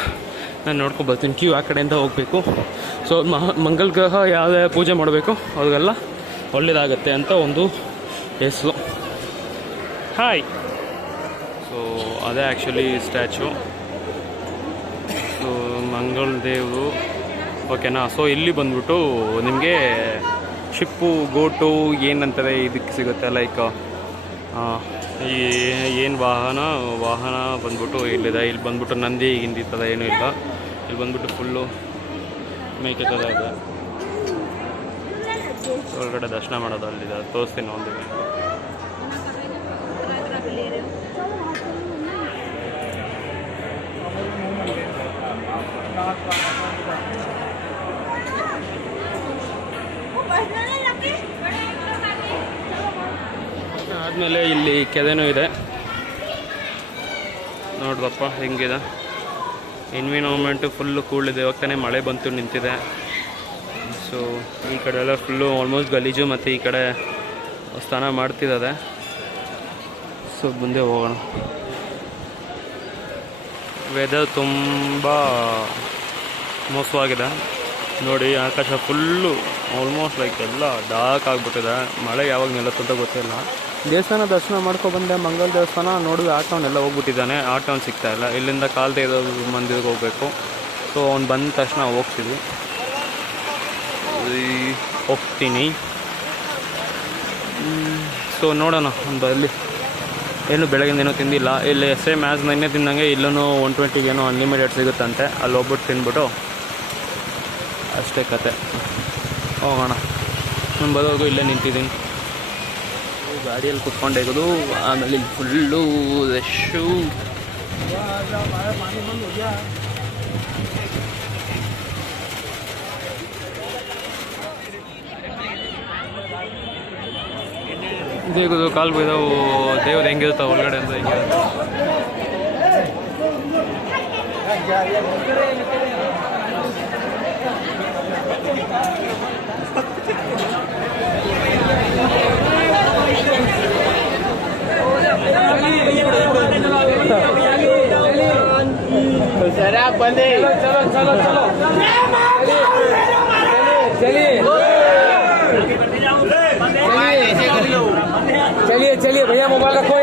ನಾನು ನೋಡ್ಕೊಬರ್ತೀನಿ. ಕ್ಯೂ ಆ ಕಡೆಯಿಂದ ಹೋಗಬೇಕು. ಸೊ ಮಂಗಲ್ ಗ್ರಹ ಯಾವುದೇ ಪೂಜೆ ಮಾಡಬೇಕು ಅವ್ರಿಗೆಲ್ಲ ಒಳ್ಳೆಯದಾಗತ್ತೆ ಅಂತ ಒಂದು ಹೆಸರು. ಹಾಯ್. ಸೊ ಅದೇ ಆ್ಯಕ್ಚುಲಿ ಸ್ಟ್ಯಾಚು, ಸೊ ಮಂಗಲ್ ದೇವರು ಓಕೆನಾ. ಸೊ ಇಲ್ಲಿ ಬಂದ್ಬಿಟ್ಟು ನಿಮಗೆ ಶಿಪ್ಪು ಗೋಟು ಏನಂತಾರೆ ಇದಕ್ಕೆ ಸಿಗುತ್ತೆ, ಲೈಕ್ ಈ ಏನು ವಾಹನ ಬಂದ್ಬಿಟ್ಟು ಇಲ್ಲಿದೆ. ಇಲ್ಲಿ ಬಂದ್ಬಿಟ್ಟು ನಂದಿ ಗಿಂದಿ ಥರ ಏನೂ ಇಲ್ಲ. ಇಲ್ಲಿ ಬಂದ್ಬಿಟ್ಟು ಫುಲ್ಲು ಮೇಕೆ ಥರ ಇದೆ. ಒಳಗಡೆ ದರ್ಶನ ಮಾಡೋದು ಅಲ್ಲಿದೆ, ತೋರಿಸ್ತೀನಿ ಒಂದು. ಆದಮೇಲೆ ಇಲ್ಲಿ ಕೆರೆನೂ ಇದೆ ನೋಡ್ರಪ್ಪ ಹೆಂಗಿದೆ. ಎನ್ವಿರಾನ್ಮೆಂಟು ಫುಲ್ಲು ಕೂಲ್ ಇದೆ. ಇವಾಗ ತಾನೇ ಮಳೆ ಬಂತು ನಿಂತಿದೆ. ಸೊ ಈ ಕಡೆ ಎಲ್ಲ ಫುಲ್ಲು ಆಲ್ಮೋಸ್ಟ್ ಗಲೀಜು ಮತ್ತು ಈ ಕಡೆ ಸ್ನಾನ ಮಾಡ್ತಿದ್ದಾರೆ. ಸೊ ಮುಂದೆ ಹೋಗೋಣ. ವೆದರ್ ತುಂಬ ಮೋಸವಾಗಿದೆ ನೋಡಿ. ಆಕಾಶ ಫುಲ್ಲು ಆಲ್ಮೋಸ್ಟ್ ಲೈಕ್ ಎಲ್ಲ ಡಾರ್ಕ್ ಆಗಿಬಿಟ್ಟಿದೆ. ಮಳೆ ಯಾವಾಗ ನಿಲ್ಲತ್ತಂತ ಗೊತ್ತಿಲ್ಲ. ದೇವಸ್ಥಾನ ದರ್ಶನ ಮಾಡ್ಕೊಬಂದೆ. ಮಂಗಲ ದೇವಸ್ಥಾನ ನೋಡಿದ್ರೆ ಆಟೋನೆಲ್ಲ ಹೋಗ್ಬಿಟ್ಟಿದ್ದಾನೆ. ಆಟೋನ್ ಸಿಗ್ತಾಯಿಲ್ಲ. ಇಲ್ಲಿಂದ ಕಾಲ್ದೆ ಇರೋ ಮಂದಿರಿಗೆ ಹೋಗಬೇಕು. ಸೊ ಅವ್ನು ಬಂದ ತಕ್ಷಣ ಹೋಗ್ತೀನಿ. ಸೊ ನೋಡೋಣ ಒಂದು ಅಲ್ಲಿ ಏನು ಬೆಳಗಿಂದ ಏನೋ ತಿಂದಿಲ್ಲ. ಇಲ್ಲಿ ಸೇಮ್ ಆ್ಯಸ್ ನೆನ್ನೆ ತಿಂದಂಗೆ ಇಲ್ಲೂ 120 ಏನೋ ಅನ್ಲಿಮಿಟೆಡ್ ಸಿಗುತ್ತಂತೆ. ಅಲ್ಲಿ ಹೋಗ್ಬಿಟ್ಟು ತಿಂದ್ಬಿಟ್ಟು ಅಷ್ಟೇ ಕತೆ. ಹೋಗೋಣ. ನಾನು ಬರೋದು ಇಲ್ಲೇ ನಿಂತಿದ್ದೀನಿ. ಗಾಡಿಯಲ್ಲಿ ಕುತ್ಕೊಂಡೋಗೋದು. ಆಮೇಲೆ ಇಲ್ಲಿ ಫುಲ್ಲು ರಶ್ಶು. ದೇಗುದು ಕಾಲು ಬೈದವು. ದೇವ್ರು ಹೆಂಗಿರ್ತಾವೆ ಒಳಗಡೆ ಅಂತ ಹೆಂಗಿರುತ್ತೆ. चलिए चलिए भैया मोबाइल रखो.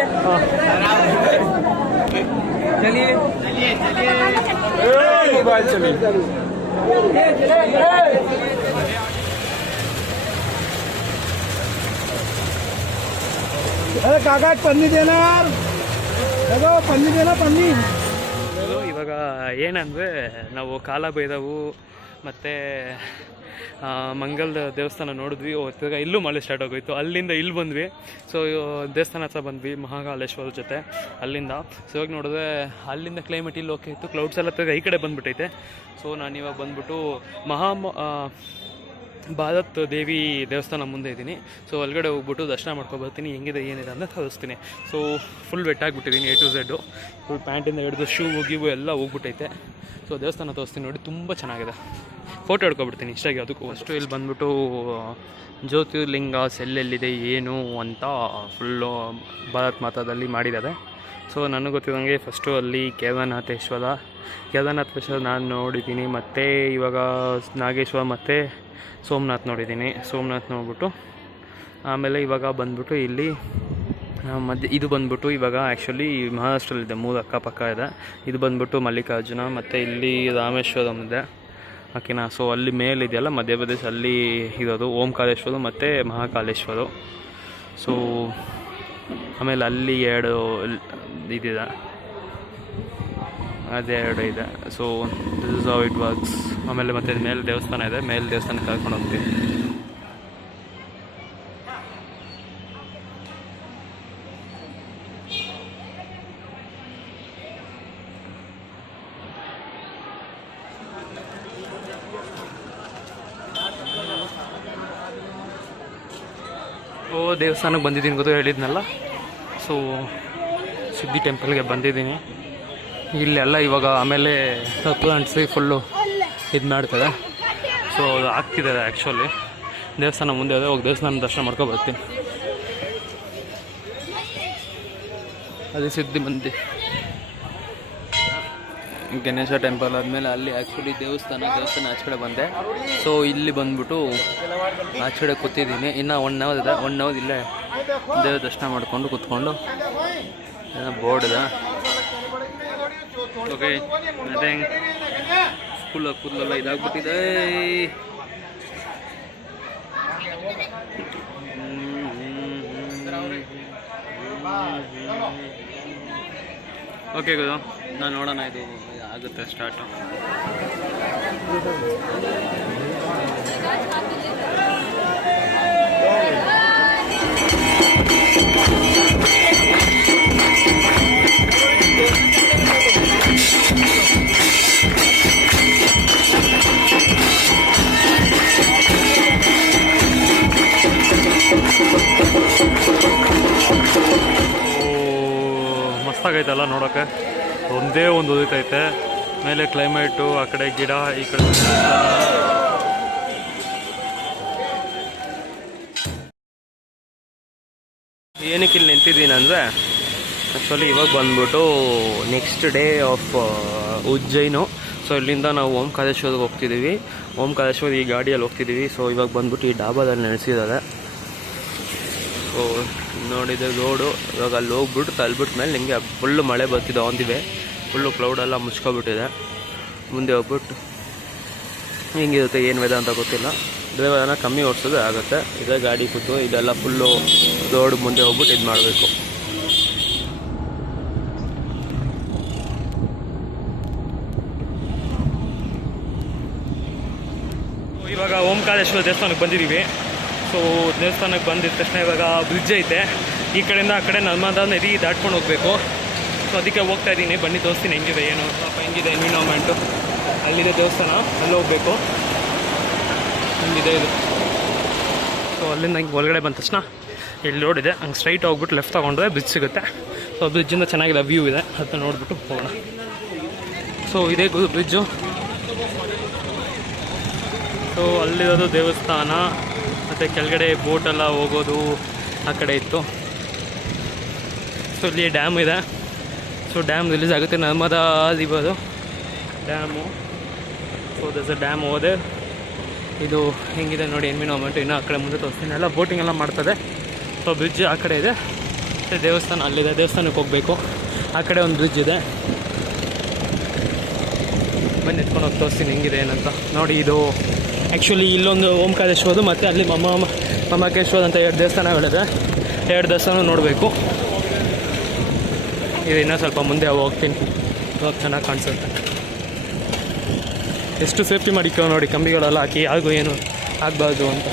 चलिए मोबाइल चलिए. अरे कागज पन्नी देना यार. देखो पन्नी देना पन्नी. ಇವಾಗ ಏನಂದರೆ ನಾವು ಕಾಲ ಬೈದವು ಮತ್ತು ಮಂಗಲ ದೇವಸ್ಥಾನ ನೋಡಿದ್ವಿ. ತಿರ್ಗ ಇಲ್ಲೂ ಮಳೆ ಸ್ಟಾರ್ಟ್ ಆಗೋಯ್ತು. ಅಲ್ಲಿಂದ ಇಲ್ಲಿ ಬಂದ್ವಿ. ಸೊ ದೇವಸ್ಥಾನ ಹತ್ರ ಬಂದ್ವಿ ಮಹಾಕಾಲೇಶ್ವರ ಜೊತೆ ಅಲ್ಲಿಂದ. ಸೊ ಇವಾಗ ನೋಡಿದ್ರೆ ಅಲ್ಲಿಂದ ಕ್ಲೈಮೇಟ್ ಇಲ್ಲಿ ಓಕೆ ಇತ್ತು. ಕ್ಲೌಡ್ಸ್ ಎಲ್ಲ ತಿರ್ಗ ಈ ಕಡೆ ಬಂದುಬಿಟ್ಟೈತೆ. ಸೊ ನಾನಿವಾಗ ಬಂದ್ಬಿಟ್ಟು ಭಾರತ್ ದೇವಿ ದೇವಸ್ಥಾನ ಮುಂದೆ ಇದ್ದೀನಿ. ಸೊ ಒಳಗಡೆ ಹೋಗ್ಬಿಟ್ಟು ದರ್ಶನ ಮಾಡ್ಕೊಬರ್ತೀನಿ. ಹೆಂಗಿದೆ ಏನಿದೆ ಅಂತ ತೋರಿಸ್ತೀನಿ. ಸೊ ಫುಲ್ ವೆಟ್ಟಾಗಿಬಿಟ್ಟಿದ್ದೀನಿ A to Z. ಫುಲ್ ಪ್ಯಾಂಟಿಂದ ಹಿಡಿದು ಶೂ ಹೋಗಿವು ಎಲ್ಲ ಹೋಗ್ಬಿಟ್ಟೈತೆ. ಸೊ ದೇವಸ್ಥಾನ ತೋರಿಸ್ತೀನಿ ನೋಡಿ. ತುಂಬ ಚೆನ್ನಾಗಿದೆ. ಫೋಟೋ ಹಿಡ್ಕೊಬಿಡ್ತೀನಿ ಇಷ್ಟಾಗಿ. ಅದಕ್ಕೂ ಅಷ್ಟು ಇಲ್ಲಿ ಬಂದ್ಬಿಟ್ಟು ಜ್ಯೋತಿರ್ಲಿಂಗ ಎಲ್ಲೆಲ್ಲಿದೆ ಏನು ಅಂತ ಫುಲ್ಲು ಭಾರತ್ ಮಾತಾದಲ್ಲಿ ಮಾಡಿದ್ದಾರೆ. ಸೊ ನನಗೆ ಗೊತ್ತಿದ್ದಂಗೆ ಫಸ್ಟು ಅಲ್ಲಿ ಕೇದಾರನಾಥೇಶ್ವರ ನಾನು ನೋಡಿದ್ದೀನಿ. ಮತ್ತು ಇವಾಗ ನಾಗೇಶ್ವರ ಮತ್ತು ಸೋಮನಾಥ್ ನೋಡಿದ್ದೀನಿ. ಸೋಮನಾಥ್ ನೋಡ್ಬಿಟ್ಟು ಆಮೇಲೆ ಇವಾಗ ಬಂದ್ಬಿಟ್ಟು ಇಲ್ಲಿ ಇದು ಬಂದ್ಬಿಟ್ಟು ಇವಾಗ ಆ್ಯಕ್ಚುಲಿ ಮಹಾರಾಷ್ಟ್ರಲ್ಲಿದೆ. 3 ಅಕ್ಕಪಕ್ಕ ಇದೆ. ಇದು ಬಂದ್ಬಿಟ್ಟು ಮಲ್ಲಿಕಾರ್ಜುನ ಮತ್ತು ಇಲ್ಲಿ ರಾಮೇಶ್ವರಂ ಇದೆ. ಓಕೆನಾ. ಸೊ ಅಲ್ಲಿ ಮೇಲಿದೆಯಲ್ಲ ಮಧ್ಯಪ್ರದೇಶ, ಅಲ್ಲಿ ಇರೋದು ಓಂಕಾರೇಶ್ವರ ಮತ್ತು ಮಹಾಕಾಲೇಶ್ವರ. ಸೊ ಆಮೇಲೆ ಅಲ್ಲಿ 2 ಇದಿದೆ, ಅದೆರಡು ಇದೆ. So this is how it works. ಆಮೇಲೆ ಮತ್ತೆ ಮೇಲೆ ದೇವಸ್ಥಾನ ಇದೆ. ಮೇಲೆ ದೇವಸ್ಥಾನಕ್ಕೆ ಕರ್ಕೊಂಡು ಹೋಗ್ತೀನಿ. ದೇವಸ್ಥಾನಕ್ಕೆ ಬಂದಿದ್ದೀನಿ ಗೊತ್ತು ಹೇಳಿದ್ನಲ್ಲ. ಸೊ ಸಿದ್ಧಿ ಟೆಂಪಲ್ಗೆ ಬಂದಿದ್ದೀನಿ. ಇಲ್ಲೆಲ್ಲ ಇವಾಗ ಆಮೇಲೆ ತಪ್ಪು ಅಂಟಿಸಿ ಫುಲ್ಲು ಇದು ಮಾಡ್ತದೆ. ಸೊ ಅದು ಆಗ್ತಿದ್ದಾರೆ ಆ್ಯಕ್ಚುಲಿ. ದೇವಸ್ಥಾನ ಮುಂದೆ ಅದೇ ಹೋಗಿ ದೇವಸ್ಥಾನ ದರ್ಶನ ಮಾಡ್ಕೊಬರ್ತೀನಿ. ಅದೇ ಸಿದ್ಧಿ ಮಂದಿ ಗಣೇಶ ಟೆಂಪಲ್ ಆದಮೇಲೆ ಅಲ್ಲಿ ಆ್ಯಕ್ಚುಲಿ ದೇವಸ್ಥಾನ ಆಚೆ ಕಡೆ ಬಂದೆ. ಸೊ ಇಲ್ಲಿ ಬಂದ್ಬಿಟ್ಟು ಆಚೆ ಕಡೆ ಕೂತಿದ್ದೀನಿ. ಇನ್ನು 1 ಅವರ್ ಇದೆ. 1 ಅವರ್ ಇಲ್ಲೇ ದೇವ್ರ ದರ್ಶನ ಮಾಡಿಕೊಂಡು ಕೂತ್ಕೊಂಡು ಏನೋ ಬೋರ್ಡ್ ಇದೆ. ಓಕೆ ಅದೇ ಕೂದಲೆಲ್ಲ ಇದಾಗ್ಬಿಟ್ಟಿದೆ. ಓಕೆ ಗುರು, ನಾನು ನೋಡೋಣ ಇದು ಆಗುತ್ತೆ ಸ್ಟಾರ್ಟು. ಮಸ್ತಾಗೈತಲ್ಲ ನೋಡೋಕ್ಕೆ. ಒಂದೇ ಒಂದು ಉದಿತೈತೆ ಮೇಲೆ ಕ್ಲೈಮೇಟು, ಆ ಕಡೆ ಗಿಡ, ಈ ಕಡೆ ಏನಕ್ಕೆ ಇಲ್ಲಿ ನಿಂತಿದ್ದೀನಿ ಅಂದರೆ ಆ್ಯಕ್ಚುಲಿ ಇವಾಗ ಬಂದ್ಬಿಟ್ಟು ನೆಕ್ಸ್ಟ್ ಡೇ ಆಫ್ ಉಜ್ಜೈನು. ಸೊ ಇಲ್ಲಿಂದ ನಾವು ಓಂಕಾರೇಶ್ವರ್ಗೆ ಹೋಗ್ತಿದ್ದೀವಿ. ಓಂಕಾರೇಶ್ವರ್ ಈ ಗಾಡಿಯಲ್ಲಿ ಹೋಗ್ತಿದ್ದೀವಿ. ಸೊ ಇವಾಗ ಬಂದ್ಬಿಟ್ಟು ಈ ಡಾಬಾದಲ್ಲಿ ನೆಲೆಸಿದ್ದಾರೆ. ಸೊ ನೋಡಿದೆ ರೋಡು. ಇವಾಗ ಅಲ್ಲಿ ಹೋಗ್ಬಿಟ್ಟು ತಲ್ಬಿಟ್ಟ ಮೇಲೆ ನಿಮಗೆ ಫುಲ್ಲು ಮಳೆ ಬರ್ತಿದೆ, ಆಂದಿವೆ ಫುಲ್ಲು ಕ್ಲೌಡೆಲ್ಲ ಮುಚ್ಕೊಬಿಟ್ಟಿದೆ. ಮುಂದೆ ಹೋಗ್ಬಿಟ್ಟು ಹಿಂಗಿರುತ್ತೆ, ಏನು ವೆದ ಅಂತ ಗೊತ್ತಿಲ್ಲ. ಡ್ರೈವರನ್ನ ಕಮ್ಮಿ ಓಡಿಸೋದು ಆಗುತ್ತೆ. ಇದೇ ಗಾಡಿ ಕೂತು ಇದೆಲ್ಲ ಫುಲ್ಲು ರೋಡ್ ಮುಂದೆ ಹೋಗ್ಬಿಟ್ಟು ಇದು ಮಾಡಬೇಕು. ಇವಾಗ ಓಂಕಾರೇಶ್ವರ ದೇವಸ್ಥಾನಕ್ಕೆ ಬಂದಿದ್ದೀವಿ. ಸೊ ದೇವಸ್ಥಾನಕ್ಕೆ ಬಂದಿದ ತಕ್ಷಣ ಇವಾಗ ಬ್ರಿಡ್ಜ್ ಐತೆ. ಈ ಕಡೆಯಿಂದ ಆ ಕಡೆ ನರ್ಮದಾ ನದಿ ದಾಟ್ಕೊಂಡು ಹೋಗಬೇಕು. ಸೊ ಅದಕ್ಕೆ ಹೋಗ್ತಾ ಇದ್ದೀನಿ. ಬನ್ನಿ ತೋರಿಸ್ತೀನಿ ಹೆಂಗಿದೆ ಏನು ಸ್ವಲ್ಪ ಹೆಂಗಿದೆ ಎನ್ವಿರಾನ್ಮೆಂಟು. ಅಲ್ಲಿದೆ ದೇವಸ್ಥಾನ, ಅಲ್ಲಿ ಹೋಗಬೇಕು. ಹಿಂಗಿದೆ ಇದು. ಸೊ ಅಲ್ಲಿಂದ ಹಿಂಗೆ ಒಳಗಡೆ ಬಂದ ತಕ್ಷಣ ಇಲ್ಲಿ ರೋಡ್ ಇದೆ. ಹಂಗೆ ಸ್ಟ್ರೈಟ್ ಹೋಗ್ಬಿಟ್ಟು ಲೆಫ್ಟ್ ತೊಗೊಂಡ್ರೆ ಬ್ರಿಡ್ಜ್ ಸಿಗುತ್ತೆ. ಸೊ ಬ್ರಿಡ್ಜಿಂದ ಚೆನ್ನಾಗಿದೆ ವ್ಯೂ ಇದೆ, ಅದನ್ನ ನೋಡಿಬಿಟ್ಟು ಹೋಗೋಣ. ಸೊ ಇದೇ ಬ್ರಿಡ್ಜು. ಸೊ ಅಲ್ಲಿರೋದು ದೇವಸ್ಥಾನ, ಮತ್ತು ಕೆಳಗಡೆ ಬೋಟೆಲ್ಲ ಹೋಗೋದು ಆ ಕಡೆ ಇತ್ತು. ಸೊ ಇಲ್ಲಿ ಡ್ಯಾಮ್ ಇದೆ. ಸೊ ಡ್ಯಾಮ್ ರಿಲೀಸ್ ಆಗುತ್ತೆ, ನರ್ಮದಾ ಇರೋದು ಡ್ಯಾಮು. ಸೊ ದಸ್ ಅ ಡ್ಯಾಮ್ ಹೋದೆ. ಇದು ಹೆಂಗಿದೆ ನೋಡಿ ಎನ್ವಿರಾನ್ಮೆಂಟು. ಇನ್ನೂ ಆ ಕಡೆ ಮುಂದೆ ತೋರಿಸ್ತೀನಿ. ಎಲ್ಲ ಬೋಟಿಂಗ್ ಎಲ್ಲ ಮಾಡ್ತದೆ. ಸೊ ಬ್ರಿಡ್ಜ್ ಆ ಕಡೆ ಇದೆ, ಮತ್ತು ದೇವಸ್ಥಾನ ಅಲ್ಲಿದೆ. ದೇವಸ್ಥಾನಕ್ಕೆ ಹೋಗಬೇಕು. ಆ ಕಡೆ ಒಂದು ಬ್ರಿಡ್ಜ್ ಇದೆ. ಬನ್ನಿ ಎತ್ಕೊಂಡು ಹೋಗಿ ತೋರಿಸ್ತೀನಿ ಹೆಂಗಿದೆ ಏನಂತ ನೋಡಿ. ಇದು ಆ್ಯಕ್ಚುಲಿ ಇಲ್ಲೊಂದು ಓಂಕಾರೇಶ್ವರ ಮತ್ತು ಅಲ್ಲಿ ಮಮಕೇಶ್ವರ ಅಂತ 2 ದೇವಸ್ಥಾನಗಳಿದೆ. 2 ದೇವಸ್ಥಾನ ನೋಡಬೇಕು. ಇದು ಇನ್ನೂ ಸ್ವಲ್ಪ ಮುಂದೆ ಹೋಗ್ತೀನಿ. ಇವಾಗ ಚೆನ್ನಾಗಿ ಕಾಣಿಸುತ್ತೆ. ಎಷ್ಟು ಸೇಫ್ಟಿ ಮಾಡಿಕೋ ನೋಡಿ, ಕಂಬಿಗಳೆಲ್ಲ ಹಾಕಿ ಯಾರಿಗೂ ಏನು ಆಗಬಾರ್ದು ಅಂತ.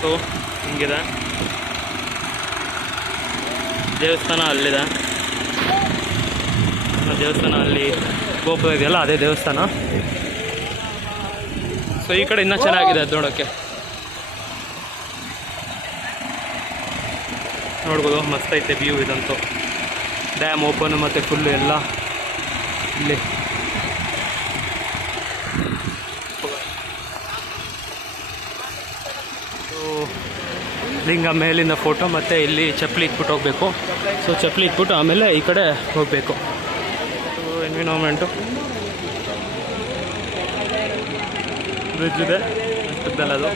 ಸೊ ಹಿಂಗಿದೆ ದೇವಸ್ಥಾನ. ಅಲ್ಲಿದೆ ದೇವಸ್ಥಾನ, ಅಲ್ಲಿ ಗೋಪುರ ಇದೆಯಲ್ಲ ಅದೇ ದೇವಸ್ಥಾನ. ಸೊ ಈ ಕಡೆ ಇನ್ನೂ ಚೆನ್ನಾಗಿದೆ ಅದು ನೋಡೋಕ್ಕೆ. ನೋಡ್ಬೋದು, ಮಸ್ತ್ ಐತೆ ವ್ಯೂ ಇದಂತೂ. ಡ್ಯಾಮ್ ಓಪನ್ ಮತ್ತು ಫುಲ್ಲು ಎಲ್ಲ ಇಲ್ಲಿ. ಲಿಂಗ ಮೇಲಿಂದ ಫೋಟೋ, ಮತ್ತು ಇಲ್ಲಿ ಚಪ್ಪಲಿ ಇಟ್ಬಿಟ್ಟು ಹೋಗಬೇಕು. ಸೊ ಚಪ್ಪಲಿ ಇಟ್ಬಿಟ್ಟು ಆಮೇಲೆ ಈ ಕಡೆ ಹೋಗಬೇಕು. ಎನ್ವಿರಾನ್ಮೆಂಟು ಬ್ರಿಡ್ಜ್ ಇದೆ ಪಕ್ಕದಲ್ಲದು.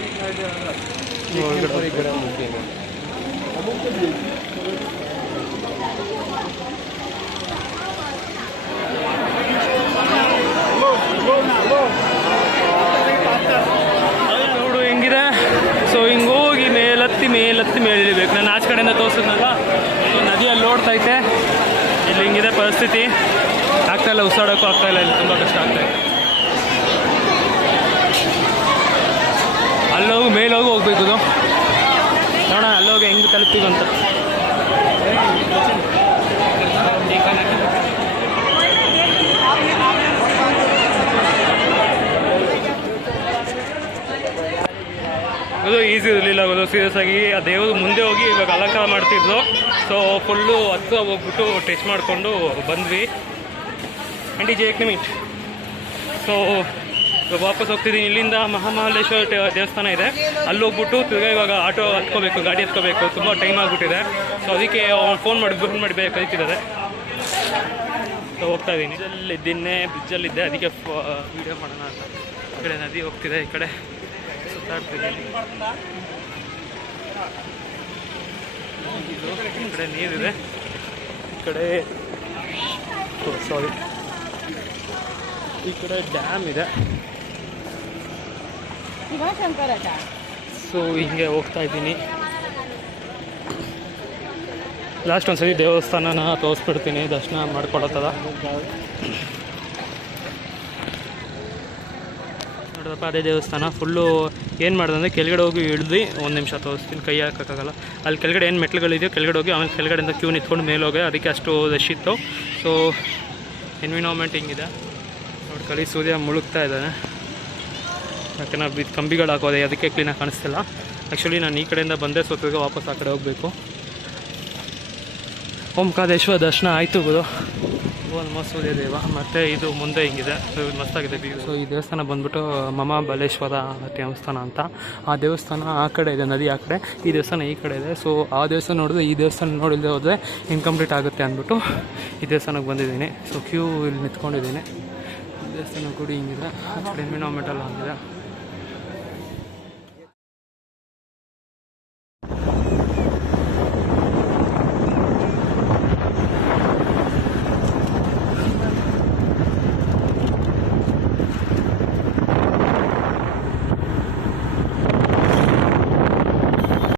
ನೋಡು ಹೆಂಗಿದೆ. ಸೊ ಹಿಂಗೆ ಹೋಗಿ ಮೇಲತ್ತಿ ಮೇಲಿರಬೇಕು. ನಾನು ಆಚೆ ಕಡೆಯಿಂದ ತೋರಿಸಿದ್ನಲ್ಲ, ನದಿಯಲ್ಲಿ ಓಡ್ತೈತೆ. ಇಲ್ಲಿ ಹಿಂಗಿದೆ ಪರಿಸ್ಥಿತಿ. ಆಗ್ತಾಯಿಲ್ಲ, ಉಸಿರಾಡೋಕ್ಕೂ ಆಗ್ತಾಯಿಲ್ಲ. ಇಲ್ಲಿ ತುಂಬ ಕಷ್ಟ ಆಗ್ತಾಯಿದೆ. ಅಲ್ಲೋಗಿ ಮೇಲೋಗಿ ಹೋಗ್ಬೇಕು. ನೋಡೋಣ ಅಲ್ಲೋಗಿ ಹೆಂಗೆ ತಲುಪ್ತೀವಿ ಅಂತ. ಅದು ಈಸಿ ಇರಲಿಲ್ಲ ಅದು ಸೀರಿಯಸ್ ಆಗಿ. ಆ ದೇವರು ಮುಂದೆ ಹೋಗಿ ಇವಾಗ ಅಲಂಕಾರ ಮಾಡ್ತಿದ್ರು. ಸೊ ಫುಲ್ಲು ಹತ್ರ ಹೋಗ್ಬಿಟ್ಟು ಟೆಸ್ಟ್ ಮಾಡಿಕೊಂಡು ಬಂದ್ವಿ. Aunty J minute. ಸೊ ವಾಪಸ್ ಹೋಗ್ತಿದ್ದೀನಿ. ಇಲ್ಲಿಂದ ಮಹಾಮಹಲೇಶ್ವರ ದೇವಸ್ಥಾನ ಇದೆ, ಅಲ್ಲಿ ಹೋಗ್ಬಿಟ್ಟು ತಿರ್ಗಾ ಇವಾಗ ಆಟೋ ಹತ್ಕೋಬೇಕು, ಗಾಡಿ ಹತ್ಕೋಬೇಕು. ತುಂಬ ಟೈಮ್ ಆಗಿಬಿಟ್ಟಿದೆ. ಸೊ ಅದಕ್ಕೆ ಫೋನ್ ಮಾಡಿ ಬೇಗ ಕರೀತಿದ್ದಾರೆ. ಸೊ ಹೋಗ್ತಾ ಇದ್ದೀನಿ. ಬ್ರಿಡ್ಜಲ್ಲಿದ್ದೀನಿ, ಬ್ರಿಡ್ಜಲ್ಲಿದ್ದೆ, ಅದಕ್ಕೆ ವೀಡಿಯೋ ಮಾಡೋಣ ಅಂತ. ಈ ಕಡೆ ನದಿ ಹೋಗ್ತಿದೆ, ಈ ಕಡೆ ಸುತ್ತಾಡ್ತಿದ್ದೀನಿ. ಈ ಕಡೆ ನೀರಿದೆ, ಈ ಕಡೆ ಸಾರಿ ಈ ಕಡೆ ಡ್ಯಾಮ್ ಇದೆ. ಸೊ ಹಿಂಗೆ ಹೋಗ್ತಾ ಇದ್ದೀನಿ. ಲಾಸ್ಟ್ ಒಂದ್ಸರಿ ದೇವಸ್ಥಾನನ ತೋರಿಸ್ಬಿಡ್ತೀನಿ, ದರ್ಶನ ಮಾಡ್ಕೊಳತ್ತದ. ನೋಡಪ್ಪ ಅದೇ ದೇವಸ್ಥಾನ. ಫುಲ್ಲು ಏನು ಮಾಡಿದೆ ಕೆಳಗಡೆ ಹೋಗಿ ಇಳಿದು 1 ನಿಮಿಷ ತೋರಿಸ್ತೀನಿ, ಕೈ ಹಾಕೋಕ್ಕಾಗಲ್ಲ. ಅಲ್ಲಿ ಕೆಳಗಡೆ ಏನು ಮೆಟ್ಲುಗಳಿದೆಯೋ ಕೆಳಗಡೆ ಹೋಗಿ ಆಮೇಲೆ ಕೆಳಗಡೆಯಿಂದ ಕ್ಯೂ ನಿಂತ್ಕೊಂಡು ಮೇಲೆ ಹೋಗಿ, ಅದಕ್ಕೆ ಅಷ್ಟು ರಶ್ ಇತ್ತು. ಸೊ ಎನ್ವಿರಾನ್ಮೆಂಟ್ ಹಿಂಗಿದೆ ನೋಡಿ. ಕಲಿ ಸೂರ್ಯ ಮುಳುಗ್ತಾ ಇದ್ದಾನೆ. ಯಾಕೆಂದ್ರೆ ಕಂಬಿಗಳು ಹಾಕೋದೆ, ಅದಕ್ಕೆ ಕ್ಲೀನಾಗಿ ಕಾಣಿಸ್ತಿಲ್ಲ. ಆ್ಯಕ್ಚುಲಿ ನಾನು ಈ ಕಡೆಯಿಂದ ಬಂದೆ, ಸೊ ತಿರ್ಗ ವಾಪಸ್ ಆ ಕಡೆ ಹೋಗಬೇಕು. ಓಂಕಾರೇಶ್ವರ ದರ್ಶನ ಆಯಿತು ಗುರು. ಆಲ್ಮೋಸ್ಟ್ ಸೂರ್ಯದೇವ. ಮತ್ತು ಇದು ಮುಂದೆ ಹಿಂಗಿದೆ, ಇದು ಮಸ್ತಾಗಿದೆ ವ್ಯೂ. ಸೊ ಈ ದೇವಸ್ಥಾನ ಬಂದ್ಬಿಟ್ಟು ಮಹಾಬಲೇಶ್ವರ ದೇವಸ್ಥಾನ ಅಂತ. ಆ ದೇವಸ್ಥಾನ ಆ ಕಡೆ ಇದೆ, ನದಿ ಆ ಕಡೆ, ಈ ದೇವಸ್ಥಾನ ಈ ಕಡೆ ಇದೆ. ಸೊ ಆ ದೇವಸ್ಥಾನ ನೋಡಿದ್ರೆ ಈ ದೇವಸ್ಥಾನ ನೋಡಿಲ್ಲದೆ ಹೋದರೆ ಇನ್ಕಂಪ್ಲೀಟ್ ಆಗುತ್ತೆ ಅಂದ್ಬಿಟ್ಟು ಈ ದೇವಸ್ಥಾನಕ್ಕೆ ಬಂದಿದ್ದೀನಿ. ಸೊ ಕ್ಯೂ ಇಲ್ಲಿ ನಿಂತ್ಕೊಂಡಿದ್ದೀನಿ. ದೇವಸ್ಥಾನ ಗುಡಿ ಹಿಂಗಿದೆ, ಆ ಕಡೆ ಎನ್ವಿರಾನ್ಮೆಂಟಲ್ಲ ಆಗಿದೆ.